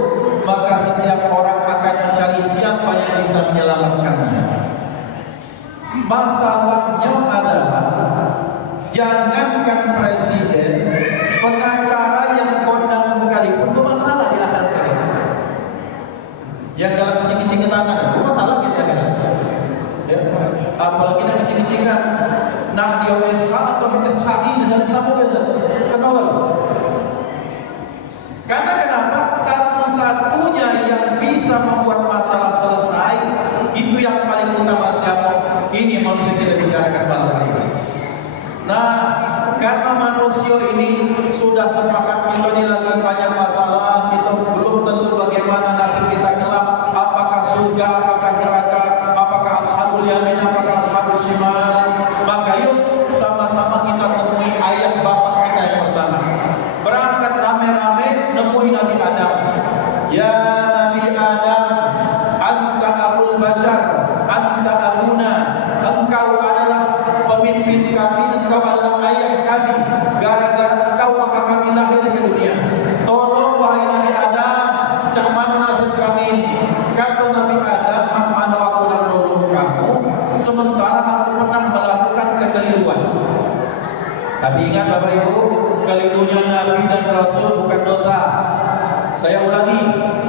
maka setiap orang akan mencari siapa yang bisa menyelamatkannya. Masalahnya adalah jangankan presiden, pengacara yang kondang sekalipun bermasalah di akhirat kalian. Yang dalam kecing-kecing kenangan bermasalah gitu ya. Apalagi nak kecing-kecingan, nah dia SH atau SHI misalnya sama beza, kenapa? Karena kenapa? Satu-satunya yang bisa membuat masalah selesai itu yang paling utama siapa? Ini manusia kita bicarakan malam hari ini. Nah, karena manusia ini sudah sepakat kita ini lagi banyak masalah, kita belum tentu bagaimana nasib kita kelak, apakah surga, apakah neraka, apakah ashabul yamin, apakah ashabul shimal. Maka yuk sama-sama kita temui ayat bapak kita yang pertama. Berangkat rame-rame nemui Nabi Adam. Ya Nabi Adam, anta abul bashar, anta abuna. Engkau adalah pemimpin kami, engkau adalah ayah kami. Gara-gara engkau maka kami lahir di dunia. Tolong wahai Nabi Adam, macam mana nasib kami? Kata Nabi Adam, mana sementara aku pernah melakukan kekeliruan. Tapi ingat Bapak Ibu, kelirunya Nabi dan Rasul bukan dosa. Saya ulangi,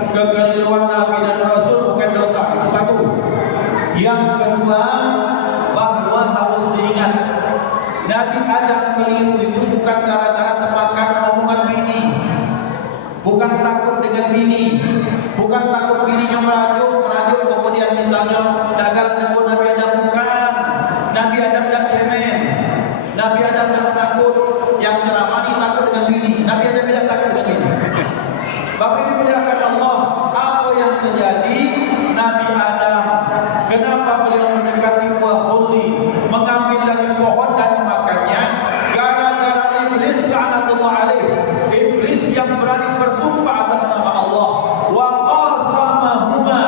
kekeliruan Nabi dan Rasul bukan dosa. Itu satu. Yang kedua, bahwa harus diingat, Nabi Adam keliru itu bukan gara-gara termakan omongan bini, bukan takut dengan bini, bukan takut bininya merajuk kemudian misalnya dagang dengan Nabi Adam, bukan. Nabi Adam tidak cemen, Nabi Adam tidak takut yang ceramah ini takut dengan bini, Nabi Adam tidak takut dengan bini. Bapak Ibu dimuliakan Allah, apa yang terjadi? Nabi Adam, kenapa beliau mendekati buah khuldi, mengambil dari pohon dan memakannya? Gara-gara iblis la'natullah alaih, iblis yang berani bersumpah atas nama Allah. Wa qasamahuma,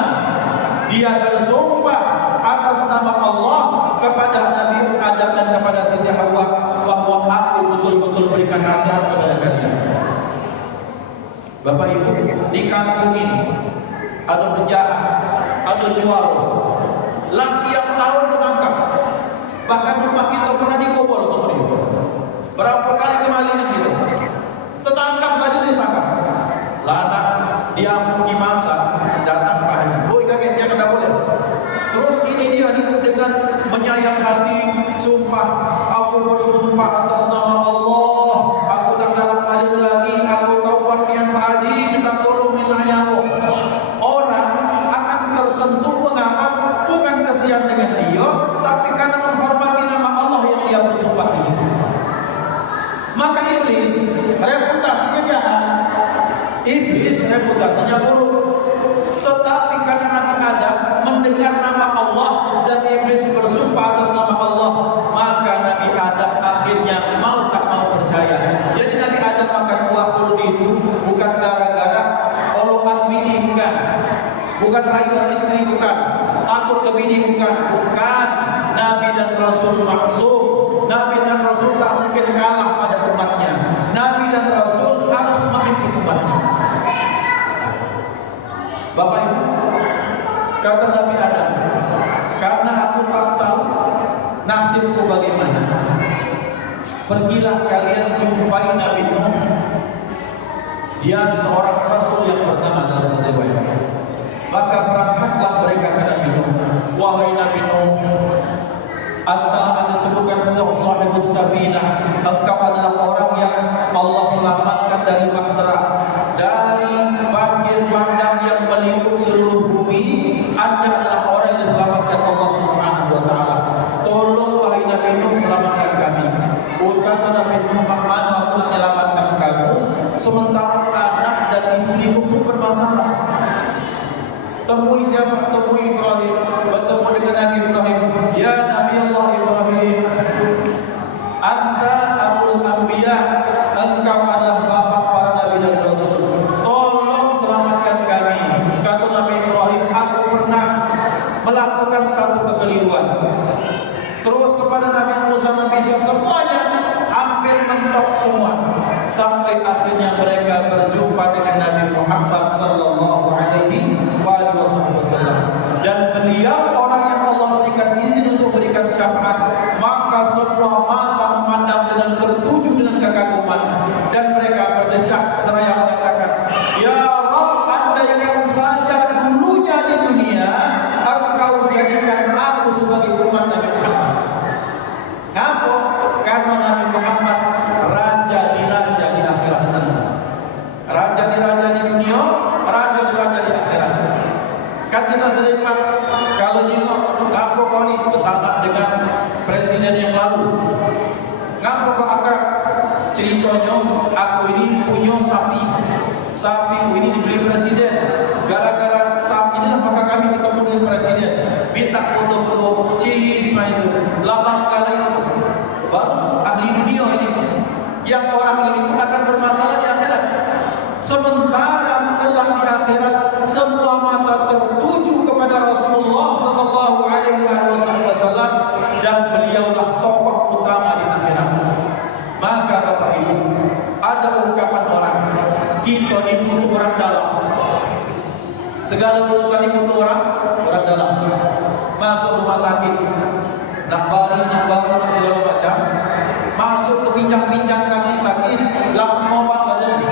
dia bersumpah atas nama Allah kepada Nabi Adam dan kepada Siti Hawa bahwa aku betul-betul berikan nasihat kepada kalian. Bapak Ibu, di kampung ini ada penjahat, ada juara, lagi yang tahun ketangkap. Bahkan rumah kita pernah dibobol sama dia. Berapa kali kemalingan kita, tertangkap saja ditangkap. Lana dia pergi masa datang Pak Haji, boy kaget dia kena boleh. Terus ini dia dengan menyayang hati, sumpah, aku bersumpah atas nama Allah, aku tak dalam alim lagi, aku taubat yang Pak Haji, minta tolong, minta nyawa. Orang akan tersentuh, mengapa? Bukan kasihan dengan dia, tapi karena menghormati nama Allah yang dia bersumpah di situ. Maka iblis reputasinya jahat, iblis reputasinya buruk. Tetapi karena Nabi Adam mendengar nama Allah dan iblis bersumpah atas nama Allah, maka Nabi Adam akhirnya mau tak mau percaya. Jadi Nabi Adam makan buah khuldi itu bukan gara-gara olokan bini, bukan rayuan istri, bukan takut ke bini, bukan. Nabi dan Rasul maksum. Nabi dan Rasul tak mungkin kalah pada umatnya. Nabi dan Rasul harus memimpin umatnya. Bapak Ibu, kata Nabi Adam, karena aku tak tahu nasibku bagaimana, pergilah kalian jumpai Nabi Nuh. Dia seorang Rasul yang pertama dalam satu riwayat. Maka berangkatlah mereka ke Nabi Nuh. Wahai Nabi Nuh, anta disebutkan sahibus safinah, engkau adalah orang yang Allah selamatkan dari bahtera, dari banjir bandang yang melingkup seluruh bumi. Anda adalah orang yang diselamatkan Allah Subhanahu wa taala. Tolong wahai Nabi Nuh, selamatkan kami. Kata Nabi Nuh, mana aku menyelamatkan kamu sementara anak dan istrimu pun bermasalah. Temui siapa? Temui Ibrahim. Bertemu dengan Nabi Ibrahim. Ya Nabi Allah Ibrahim, anta abul anbiya, engkau adalah bapak para nabi dan rasul. Tolong selamatkan kami. Kata Nabi Ibrahim, aku pernah melakukan satu kekeliruan. Terus kepada Nabi Musa, Nabi Isa, semuanya hampir mentok semua. Sampai akhirnya mereka berjumpa dengan Nabi Muhammad sallallahu alaihi wasallam. Dan beliau orang yang Allah berikan izin untuk berikan syafaat. Maka semua mata memandang dengan tertuju dengan kekaguman. Dan mereka berdecak seraya mengatakan, Ya Rabb, andaikan saja dulunya di dunia engkau jadikan aku sebagai umat Nabi Muhammad. Kenapa? Karena Nabi Muhammad raja di akhirat nanti. Raja di dunia, raja di akhirat. Kan kita sering kalau nengok, ngapa kau ini bersama dengan presiden yang lalu? Ngapa kau akrab? Ceritanya, aku ini punya sapi ini dibeli presiden. Gara-gara sapi inilah maka kami bertemu dengan presiden. Minta foto-foto, cisma itu, 8 kali itu. Baru ahli dunia ini. Yang orang ini akan bermasalah di akhirat. Sementara telah di akhirat semua mata tertuju kepada Rasulullah sallallahu alaihi wasallam dan beliaulah tokoh utama di akhirat. Maka Bapak Ibu, ada ungkapan orang, kita dibutuh orang dalam. Segala urusan dibutuh orang dalam. Masuk rumah sakit, nak baring, segala macam, masuk ke pincang-pincang kaki sakit, langsung obat lagi.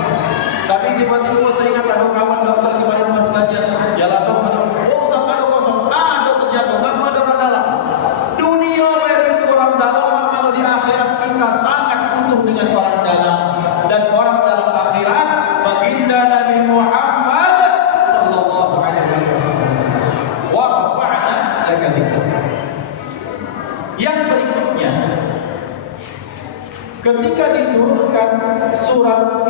Tapi tiba-tiba teringat ada kawan dokter kemarin pas kajian, jalan dokter, oh sampai ada kosong, dokter jatuh, nggak ada orang dalam. Dunia itu orang dalam, kalau di akhirat kita sangat butuh dengan orang dalam, dan orang dalam akhirat baginda Nabi Muhammad sallallahu alaihi wasallam. Wa rafa'na laka dzikrak. Yang berikutnya, ketika diturunkan surat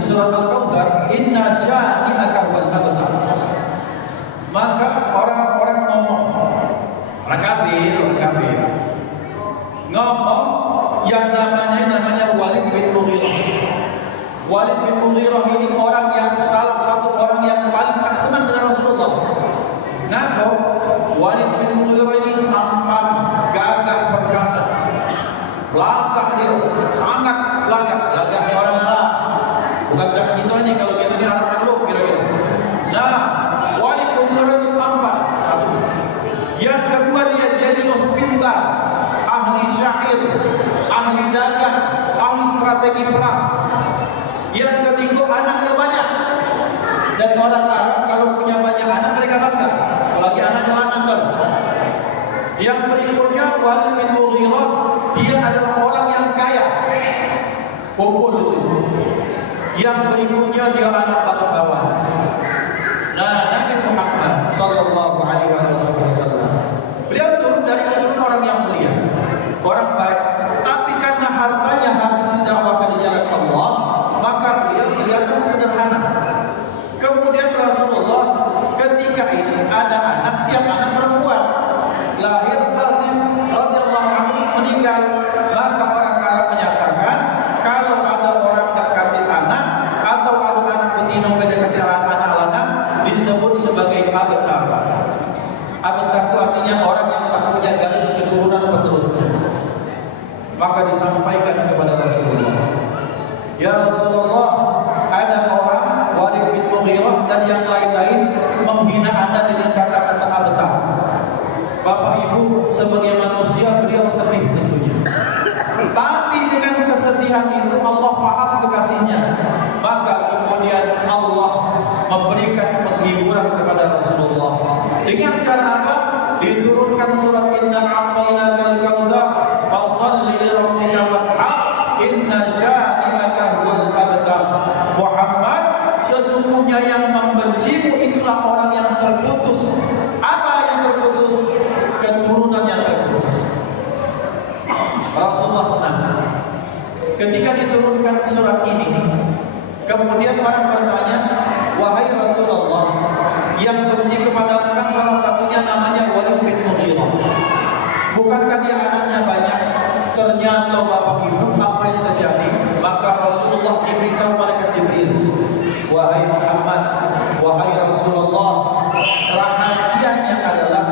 surat Al-Kautsar, inna syani'aka wal abtar, maka orang-orang ngomong, orang kafir ngomong yang namanya Walid bin Mughirah. Walid bin Mughirah ini orang yang salah satu orang yang paling tak senang dengan Rasulullah. Ngaku Walid bin Mughirah ini tampan, gagah, perkasa, belakang dia, sangat belakangnya orang Arab. Bukan cakap itu aja, kalau kita di Arab Maklum kira-kira. Nah, Walid bin Mughirah ini tampan, satu. Yang kedua, dia jenius, pintar, ahli syair, ahli dagang, ahli strategi perang. Yang ketiga, anaknya banyak. Dan orang Arab kalau punya banyak anak mereka bangga, apalagi anaknya lanang kan. Yang berikutnya, Walid bin Mughirah, dia adalah orang yang kaya, kumpul di situ. Yang berikutnya, dia anak bangsawan. Nah, Nabi Muhammad sallallahu alaihi wasallam, beliau turun dari keturunan orang yang mulia, orang baik, tapi karena hartanya habis didakwahkan di jalan Allah, maka beliau kelihatan sederhana. Kemudian Rasulullah ketika ini ada anak, tiap anak perempuan, lahir Qasim radhiyallahu anhu meninggal, maka orang Arab menyatakan kalau ada orang dekatin anak atau ada anak betina mendekati anak lanang disebut sebagai abtar. Abtar itu artinya orang yang tak punya garis keturunan penerusnya. Maka disampaikan kepada Rasulullah, ya Rasulullah, ada orang Walid bin Mughirah dan yang lain-lain menghina Anda dengan kata-kata abtar. Bapak Ibu sebagai manusia beliau sedih tentunya, tapi dengan kesedihan itu Allah paham kekasihnya, maka kemudian Allah memberikan penghiburan kepada Rasulullah dengan cara apa? Diturunkan surat Inna a'tainakal kautsar fashalli li rabbika wanhar inna syani'aka huwal abtar. Muhammad, sesungguhnya yang membencimu itulah orang yang terputus. Apa yang terputus? Keturunan yang terputus. Rasulullah senang ketika diturunkan surat ini. Kemudian orang bertanya, wahai Rasulullah, yang benci kepada kan salah satunya namanya Walid bin Mughirah. Bukankah dia anaknya banyak? Ternyata Bapak Ibu, apa yang terjadi? Maka Rasulullah diberitahu malaikat Jibril, wahai Muhammad, wahai Rasulullah, rahasianya adalah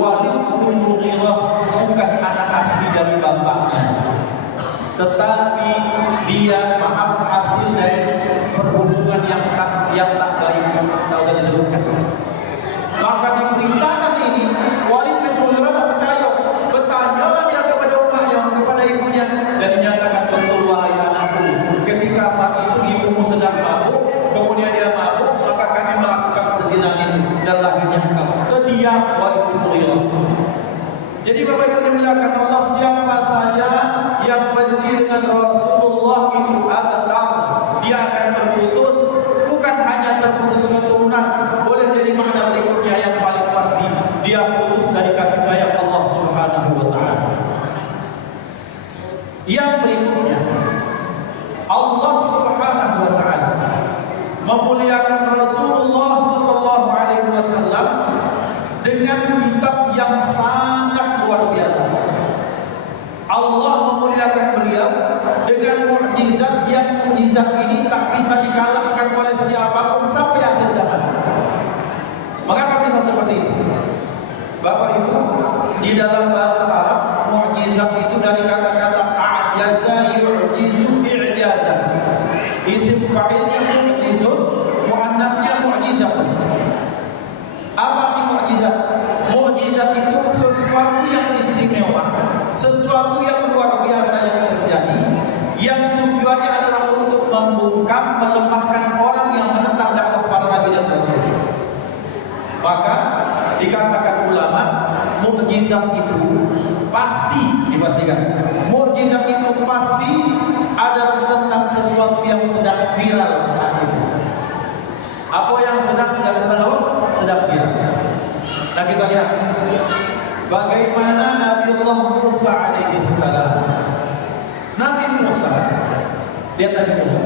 Walid bin Mughirah bukan anak asli dari bapaknya, tetapi dia hasil dari perhubungan yang tak baik, tak usah disebutkan. Maka diberitakan ini, Walid bin Mughirah tak percaya. Bertanyalah dia kepada umatnya, kepada ibunya, dan dinyatakan betul wahai anakku, ketika saat itu ibumu sedang mabuk, kemudian dia mabuk, maka kami melakukan perzinahan ini dan lahirnya engkau. Terdiam Walid bin Mughirah. Jadi Bapak Ibu dimuliakan Allah, siapa saja yang benci dengan Rasulullah itu abtar, dia akan terputus. Bukan hanya terputus keturunan, boleh jadi makna berikutnya yang paling pasti, dia putus dari kasih sayang Allah Subhanahu wa taala. Yang berikutnya, Allah Subhanahu wa taala memuliakan Rasulullah sallallahu alaihi wasallam dengan kitab yang sangat luar biasa. Allah memuliakan beliau dengan mukjizat yang mukjizat ini tak bisa dikalahkan oleh siapapun sampai akhir zaman. Mengapa bisa seperti itu? Bapak Ibu, di dalam bahasa Arab mukjizat itu dari kata-kata a'jaza yu'jizu i'jazan. Isim fa'ilnya mu'jizun, muannatnya mu'jizatun. Apa arti mukjizat? Mukjizat itu sesuatu yang melemahkan orang yang menentang dakwah para nabi dan rasul. Maka dikatakan ulama, mukjizat itu pasti dipastikan. Mukjizat itu pasti adalah tentang sesuatu yang sedang viral saat itu. Apa yang sedang viral. Nah, kita lihat bagaimana Nabiullah Musa alaihissalam. Nabi Musa, lihat Nabi Musa.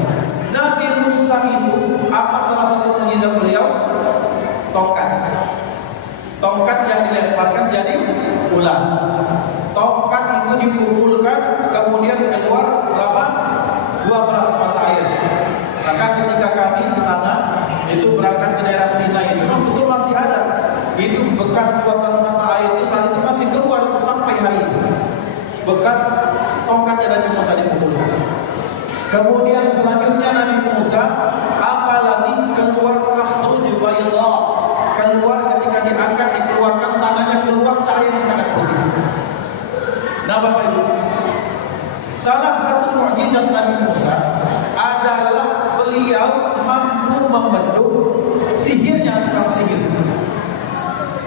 Nabi Musa itu apa salah satu mukjizat beliau? Tongkat. Tongkat yang dilemparkan jadi ular. Tongkat itu dikumpulkan, kemudian keluar berapa? 12 mata air. Maka ketika kami di sana itu berangkat ke daerah Sinai, memang betul masih ada. Itu bekas 12 mata air itu saat itu masih keluar sampai hari ini. Bekas tongkatnya Nabi Musa dikumpulkan. Kemudian selanjutnya Nabi Musa apalagi keluar akhruj bayda, keluar ketika diangkat dikeluarkan tangannya keluar cahaya yang sangat putih. Nah, Bapak Ibu, salah satu mukjizat Nabi Musa adalah beliau mampu membentuk sihirnya tukang sihir.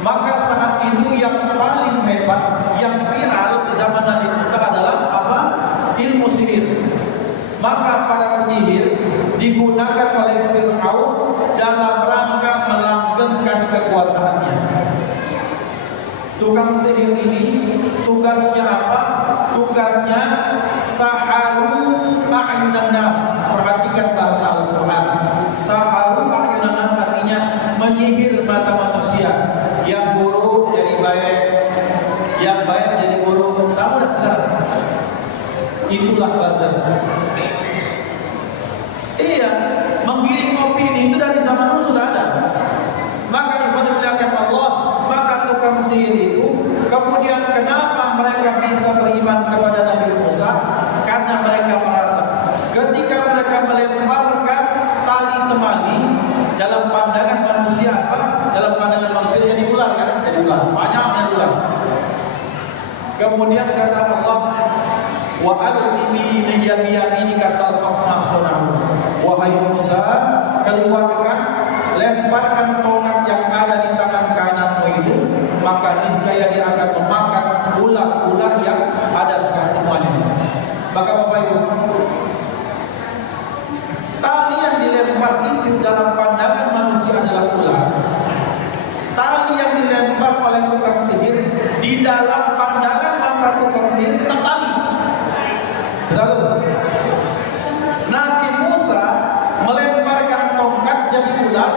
Maka saat itu yang paling hebat, yang viral di zaman Nabi Musa adalah apa? Ilmu sihir. Maka para penyihir digunakan oleh Fir'aun dalam rangka melanggengkan kekuasaannya. Tukang sihir ini tugasnya apa? Tugasnya saharu a'yunan nas. Perhatikan bahasa Al-Quran. Saharu a'yunan nas artinya menyihir mata manusia. Yang buruk jadi baik, yang baik jadi buruk. Sama dan sekarang. Itulah buzzer. Iya, menggiring opini itu dari zaman dulu sudah ada. Maka dimuliakan Allah, maka tukang sihir itu kemudian kenapa mereka bisa beriman kepada Nabi Musa? Karena mereka merasa ketika mereka melemparkan tali temali dalam pandangan manusia apa? Dalam pandangan manusia jadi ular kan? Jadi ular, banyaknya ular. Kemudian kata Allah, wa alqi ini kata Allah Subhanahu. Wahai Musa, keluarkan, lemparkan tongkat yang ada di tangan kananmu itu, maka niscaya dia akan memakan ular-ular yang ada semuanya. Maka Bapak Ibu, tali yang dilempar itu dalam pandangan manusia adalah ular. Tali yang dilempar oleh tukang sihir di dalam pandangan mata tukang sihir tetap tali. Satu. Nabi Musa melemparkan tongkat jadi ular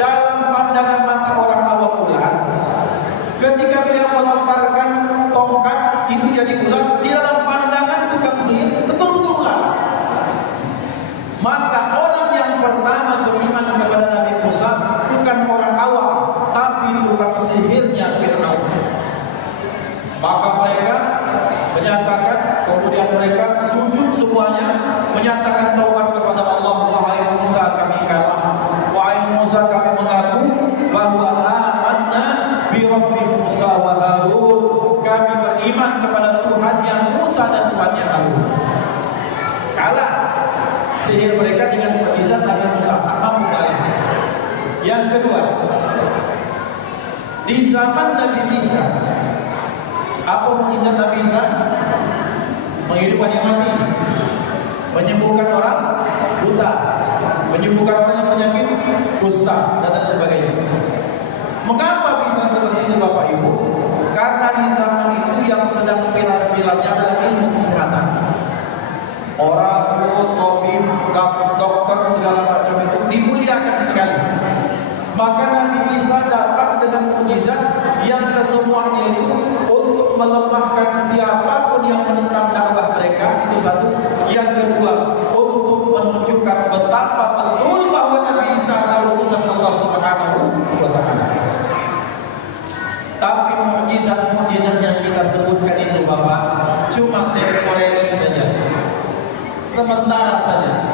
dalam pandangan mata orang awam ular. Ketika beliau melontarkan tongkat itu jadi ular di dalam pandangan tukang sihir betul-betul ular. Maka orang yang pertama beriman kepada Nabi Musa bukan orang awam, tapi tukang sihirnya Fir'aun. Maka mereka menyatakan, kemudian mereka sujud semuanya, menyatakan taubat kepada Allah. Wahai Musa, kami kalah. Wahai Musa, kami mengaku bahwa amanna bi Rabbi Musa wa Harun. Kami beriman kepada Tuhan yang Musa dan Tuhan yang Harun. Kalah sihir mereka dengan mukjizat Nabi Musa, tak mampu kalah. Yang kedua, di zaman Nabi Isa, apa mukjizat Nabi Isa? Menghidupkan yang mati, menyembuhkan orang buta, menyembuhkan orang yang penyakit kusta dan lain sebagainya. Mengapa bisa seperti itu Bapak Ibu? Karena di zaman itu yang sedang viral-viralnya adalah ilmu kesehatan. Orang, tabib, dokter segala macam itu dimuliakan sekali. Maka Nabi Isa datang dengan mukjizat yang kesemuanya itu untuk melemahkan siapapun yang menentang dakwah mereka, itu satu. Yang kedua, untuk menunjukkan betapa betul bahwa Nabi Isa adalah utusan Allah Subhanahu wa Ta'ala. Tapi mukjizat-mukjizat yang kita sebutkan itu Bapak cuma temporary saja, sementara saja,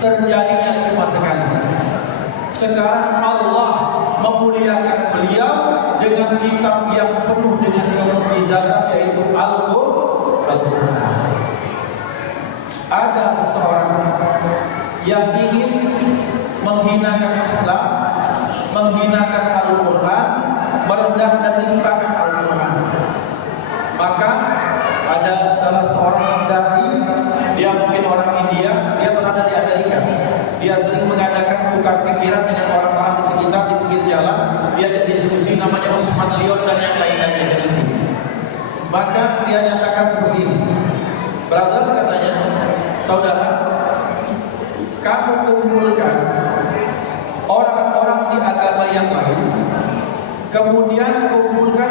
terjadinya cuma sekali. Sekarang Allah memuliakan beliau dengan kitab yang penuh dengan kemukjizatan, yaitu Al-Quran. Ada seseorang yang ingin menghinakan Islam, menghinakan Al-Quran, merendahkan dan nistakan Al-Quran. Maka ada salah seorang dai, dia mungkin orang India, dia berada di Amerika. Dia sering mengadakan tukar pikiran dengan orang-orang di sekitar di pinggir jalan. Dia ada diskusi namanya Osman Leon dan yang lain-lainnya. Maka dia nyatakan seperti ini. Brother, katanya, saudara, kamu kumpulkan orang-orang di agama yang lain, kemudian kumpulkan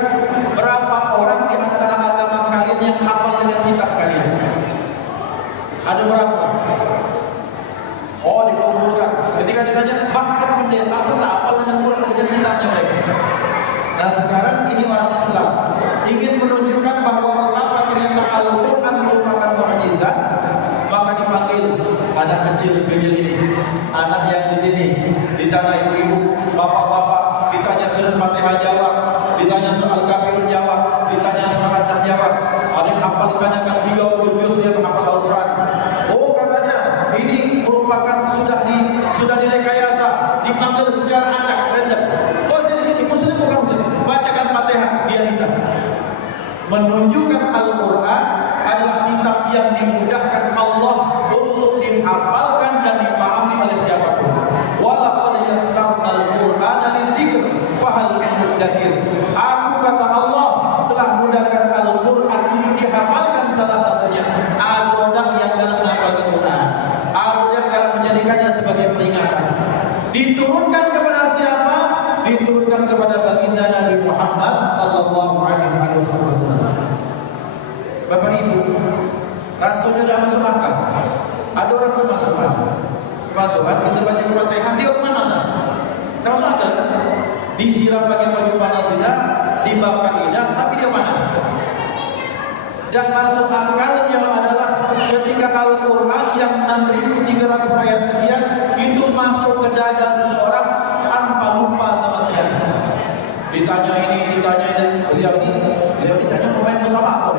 berapa orang di antara agama kalian yang hafal dengan kitab kalian. Ada berapa? Oh, dikumpulkan. Ketika ditanya, bahkan pendeta pun tak hafal dengan kitabnya mereka. Nah, sekarang ini orang Islam ingin menunjukkan bahwa betapa ternyata Al-Quran merupakan mukjizat, maka dipanggil anak kecil sekecil ini, anak yang di sini, di sana ibu-ibu, bapak-bapak, ditanya surah Fatihah jawab, ditanya surah Al-Kafirun jawab, ditanya surah An-Nas jawab. Ada yang hafal ditanyakan 30 juz dia menghafal Al-Quran. Oh, katanya ini merupakan sudah direkayasa, dipanggil secara acak random. Oh, sini muslim bukan bacakan Fatihah, dia bisa. Menunjukkan Al-Quran adalah kitab yang dimudahkan Allah untuk dihafalkan dan dipahami oleh siapapun. Walaqad yassarnal Qur'ana lidzikr fahal min mudzakir. Aku, kata Allah, telah mudahkan Al-Quran ini dihafalkan. Salah satunya ada yang dalam menghafal Al-Quran, ada yang dalam menjadikannya sebagai peringatan. Diturunkan kepada siapa? Diturunkan kepada baginda Nabi Muhammad sallallahu alaihi wasallam. Bapak Ibu, Rasulnya sudah masuk akal. Ada orang itu masuk kita baca Fatihah, dia panas. Tidak masuk akal. Disiram pakai baju panas tidak, dibakar hidang, tapi dia panas. Dan masuk akalnya adalah ketika Al-Quran yang 6.300 ayat sekian itu masuk ke dada seseorang tanpa lupa sama sekali. Ditanya ini, beliau ditanya pemain musabaqah.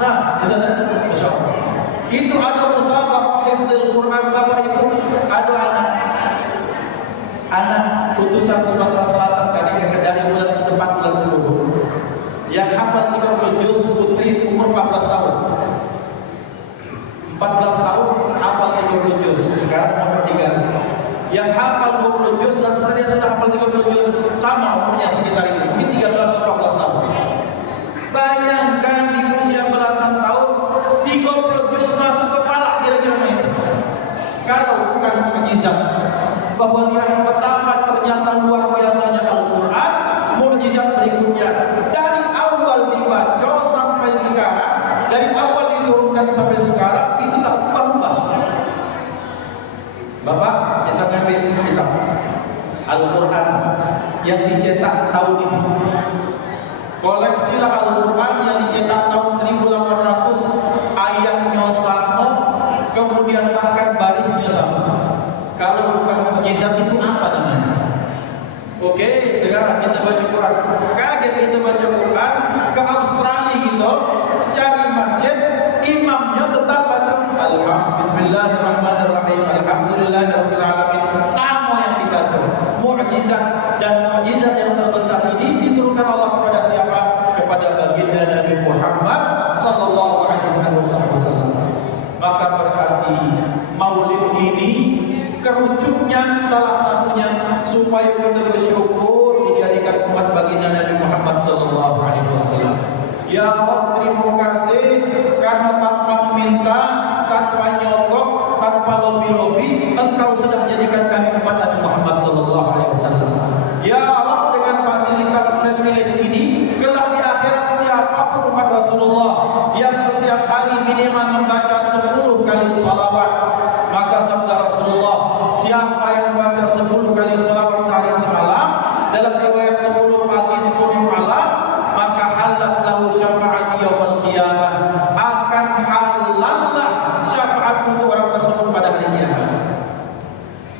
Nah, musabaqah. Itu ada musabaqah hifdzul Quran. Bapak Ibu, ada anak utusan Sumatera Selatan dari bulan depan bulan 10 yang hafal 30 juz, putri umur 14 tahun. 14 tahun hafal 30 juz. Sekarang nomor 3. Yang hafal 20 juz dan sebenarnya sudah hafal 30 juz, sama umurnya sekitar itu, mungkin 13 atau 14 tahun. Bayangkan di usia belasan tahun 30 juz masuk kepala, kira-kira itu. Kalau bukan mukjizat, bahwa lihat betapa ternyata luar biasanya Al-Quran, mukjizat berikutnya dari awal dibaca sampai sekarang, dari awal diturunkan sampai sekarang itu tak berubah. Bapak, kita ngambil kitab Al-Quran yang dicetak tahun ini. Koleksilah Al-Quran yang dicetak tahun 1800, ayatnya sama, kemudian bahkan barisnya sama. Kalau bukan mukjizat itu apa namanya? Oke, sekarang kita baca Quran. Kaget kita baca Quran ke Australia gitu, cari masjid, imamnya tetap baca Bismillahirrahmanirrahim, Alhamdulillahirabbil alamin. Sama yang dibaca. Mukjizat, dan mukjizat yang terbesar ini diturunkan Allah kepada siapa? Kepada baginda Nabi Muhammad sallallahu alaihi wasallam. Maka berarti Maulid ini kerucutnya salah satunya supaya kita bersyukur dijadikan umat baginda Nabi Muhammad sallallahu alaihi wasallam. Ya Allah, terima kasih karena tanpa meminta, tanpa nyogok, tanpa lobi-lobi, Engkau sudah menjadikan kami umat Nabi Muhammad sallallahu alaihi wasallam. Ya Allah, dengan fasilitas privilege ini, kelak di akhirat siapapun umat Rasulullah yang setiap hari minimal membaca 10 kali salawat, maka sabda Rasulullah, siapa yang baca 10 kali salawat sehari semalam, dalam riwayat 10 pagi 10 malam, maka halat lahu syafaat yaumil qiyamah, akan halallah syafaat untuk orang tersebut pada hari kiamat.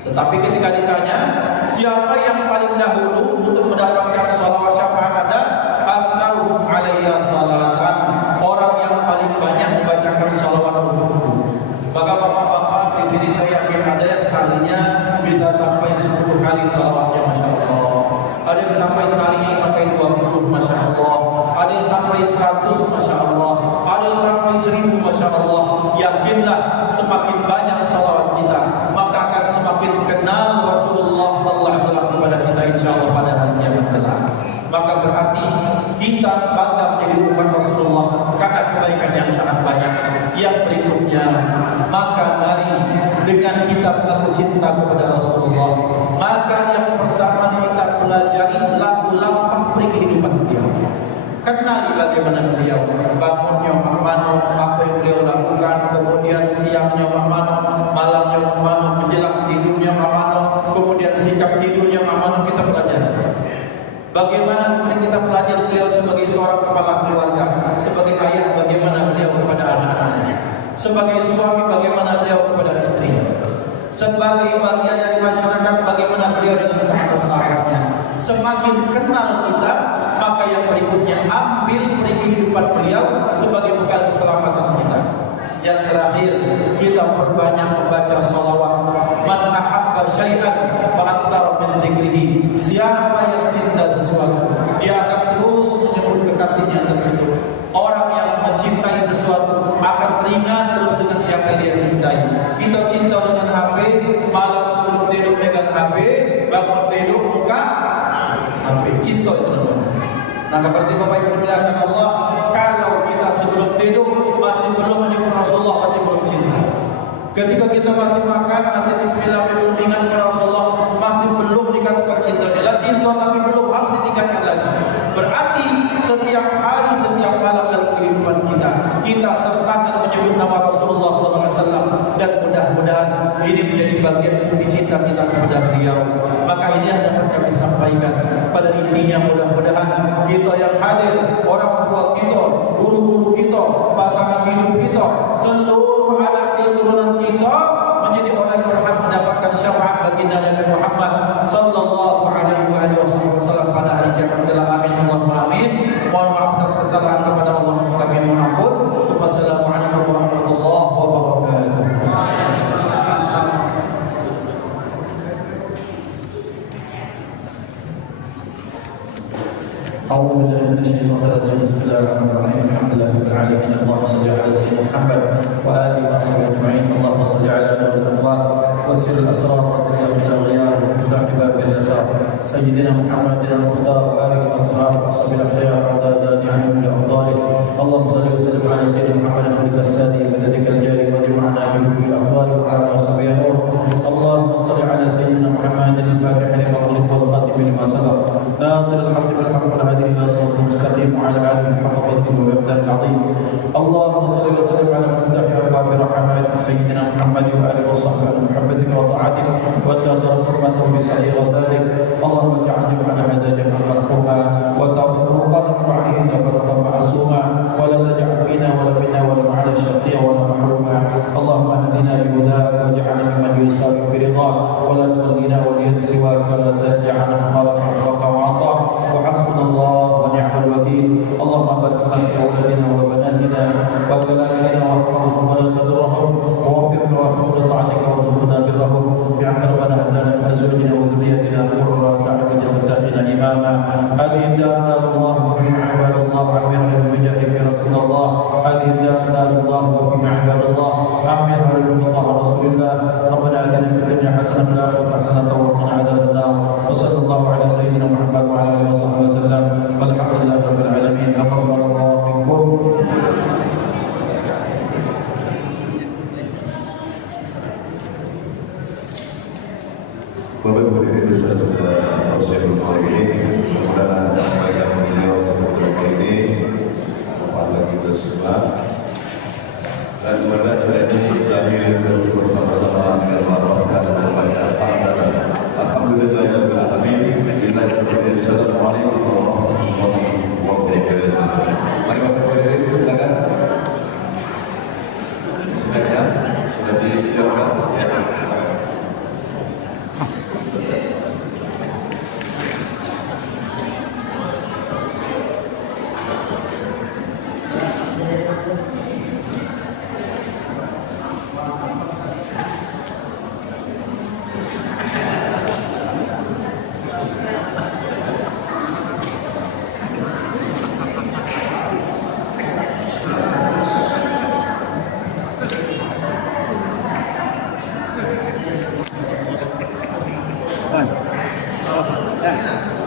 Tetapi ketika ditanya siapa yang paling dahulu untuk mendapatkan salawat syafaat, ada aktsaruhum alayya salatan, orang yang paling banyak membacakan salawat untukku. Maka bapak-bapak di sini saya yakin seharinya bisa sampai 10 kali salawatnya, Masya Allah. Ada yang sampai seharinya sampai 20, Masya Allah. Ada yang sampai 100, Masya Allah. Ada yang sampai 1000, Masya Allah. Yakinlah semakin banyak salawat kita, maka akan semakin kenal Rasulullah sallallahu alaihi wasallam kepada kita insyaallah pada hari kiamat kelak. Maka berarti kita bangga menjadi umat Rasulullah karena kebaikan yang sangat banyak. Yang berikutnya, maka mari dengan kita mengaku cinta kepada Rasulullah, maka yang pertama kita pelajari lagu lampah kehidupan beliau. Kenali bagaimana beliau bangunnya mana, apa yang beliau lakukan, kemudian siangnya mana, malamnya mana, menjelang tidurnya mana, kemudian sikap tidurnya mana, kita pelajari. Bagaimana kita pelajari beliau sebagai seorang kepala keluarga, sebagai ayah bagaimana beliau kepada anak-anaknya, sebagai suami bagaimana beliau kepada istri, sebagai bagian dari masyarakat bagaimana beliau dengan sahabat-sahabatnya. Semakin kenal kita, maka yang berikutnya ambil kehidupan beliau sebagai bekal keselamatan kita. Yang terakhir, kita perbanyak membaca salawat. Man ahabba syai'an fa'aktsara min dzikrihi. Siapa yang cinta sesuatu, dia akan terus menyebut kekasihnya tersebut. Orang yang mencintai sesuatu akan teringat terus dengan siapa dia cintai. Kita cinta dengan HP, malam sebelum tidur pegang HP, bangun tidur buka HP. Cinta itu namanya. Nah, seperti Bapak Ibu dimuliakan Allah, kalau kita sebelum tidur masih belum menyebut Rasulullah, berarti belum cinta. Ketika kita masih makan, masih bismillah belum ingat kepada Rasulullah, masih belum dikatakan cinta. Adalah cinta tapi belum, harus ditingkatkan lagi. Berarti setiap hari, setiap malam dalam kehidupan kita sertakan menyebut nama Rasulullah SAW, dan mudah-mudahan ini menjadi bagian bukti cinta kita kepada beliau. Maka ini yang dapat kami sampaikan. Pada intinya mudah-mudahan kita yang hadir, orang tua kita, guru-guru kita, pasangan hidup kita, seluruh anak keturunan kita menjadi orang yang berhak mendapatkan syafaat baginda Nabi Muhammad sallallahu alaihi wasallam pada hari kiamat kelak. Amin Allahumma amin. Mohon maaf atas kesalahan kepada Allah, kami mohon ampun. Wassalamualaikum warahmatullahi wabarakatuh. أعوذ بالله من الشيطان الرجيم. بسم الله الرحمن الرحيم. الحمد لله رب العالمين. اللهم صل على سيدنا محمد وآله وصحبه أجمعين. اللهم صل على نور الأنوار وسر الأسرار وضياء الأغيار وفتح باب اليسار سيدنا محمد المختار وآله الأطهار وأصحابه الأخيار وعداد نعمه الأفضال. اللهم صل وسلم على سيدنا محمد الملك السادي بذلك الجاري وجمعنا به في الأقوال وعلى أصحابه النور. اللهم صل على سيدنا محمد الفاتح لما أغلق والخاتم لما سبق ناصر الحق بالحق والهادي إلى صراط المستقيم وعلى آله حق قدره ومقداره العظيم. اللهم صل وسلم على مفتاح أبواب رحمات سيدنا محمد وآله وصحبه محبتك وطاعتك وتقدر حرمته بسعي ذلك. اللهم اجعلنا على هذا جمعا مرحوما وتفرقا عليه تفرقا معصوما ولا تجعل فينا ولا منا ولا معنا شقيا ولا محروما. اللهم اهدنا بهداك واجعلنا ممن يسار في رضاك ولا تولنا وليا سواك ولا تجعلنا مخالفا حقك وعصاك. وحسبنا الله ونعم الوكيل. اللهم بارك في اولادنا وبناتنا وكلامنا واحفظهم ولا تضرهم ووفقهم لطاعتك وارزقنا برهم بعد ربنا هب لنا من ازواجنا وذرياتنا قرة اعين واجعلنا اماما. هذه الدار الله وفيها عباد الله عمرها بجاهك يا رسول الله. هذه الدار الله وفيها عباد الله عمرها بمقام رسول الله. ربنا اتنا في الدنيا حسنه وفي الاخره حسنه وقنا عذاب النار. وصلى الله على سيدنا محمد وعلى اله وصحبه وسلم والحمد لله رب العالمين. تقبل الله منكم. Bapak Ibu hadirin sudah Rasulullah kali ini, mudah-mudahan sampaikan beliau semoga kali ini kepada kita semua, dan mudah-mudahan saya ini berakhir bersama-sama dengan melepaskan berbagai tantangan. Alhamdulillah ya Rabbil alamin. Assalamualaikum warahmatullahi wabarakatuh. Mari Bapak Ibu hadirin silakan. Sudah disiapkan ya. Ya.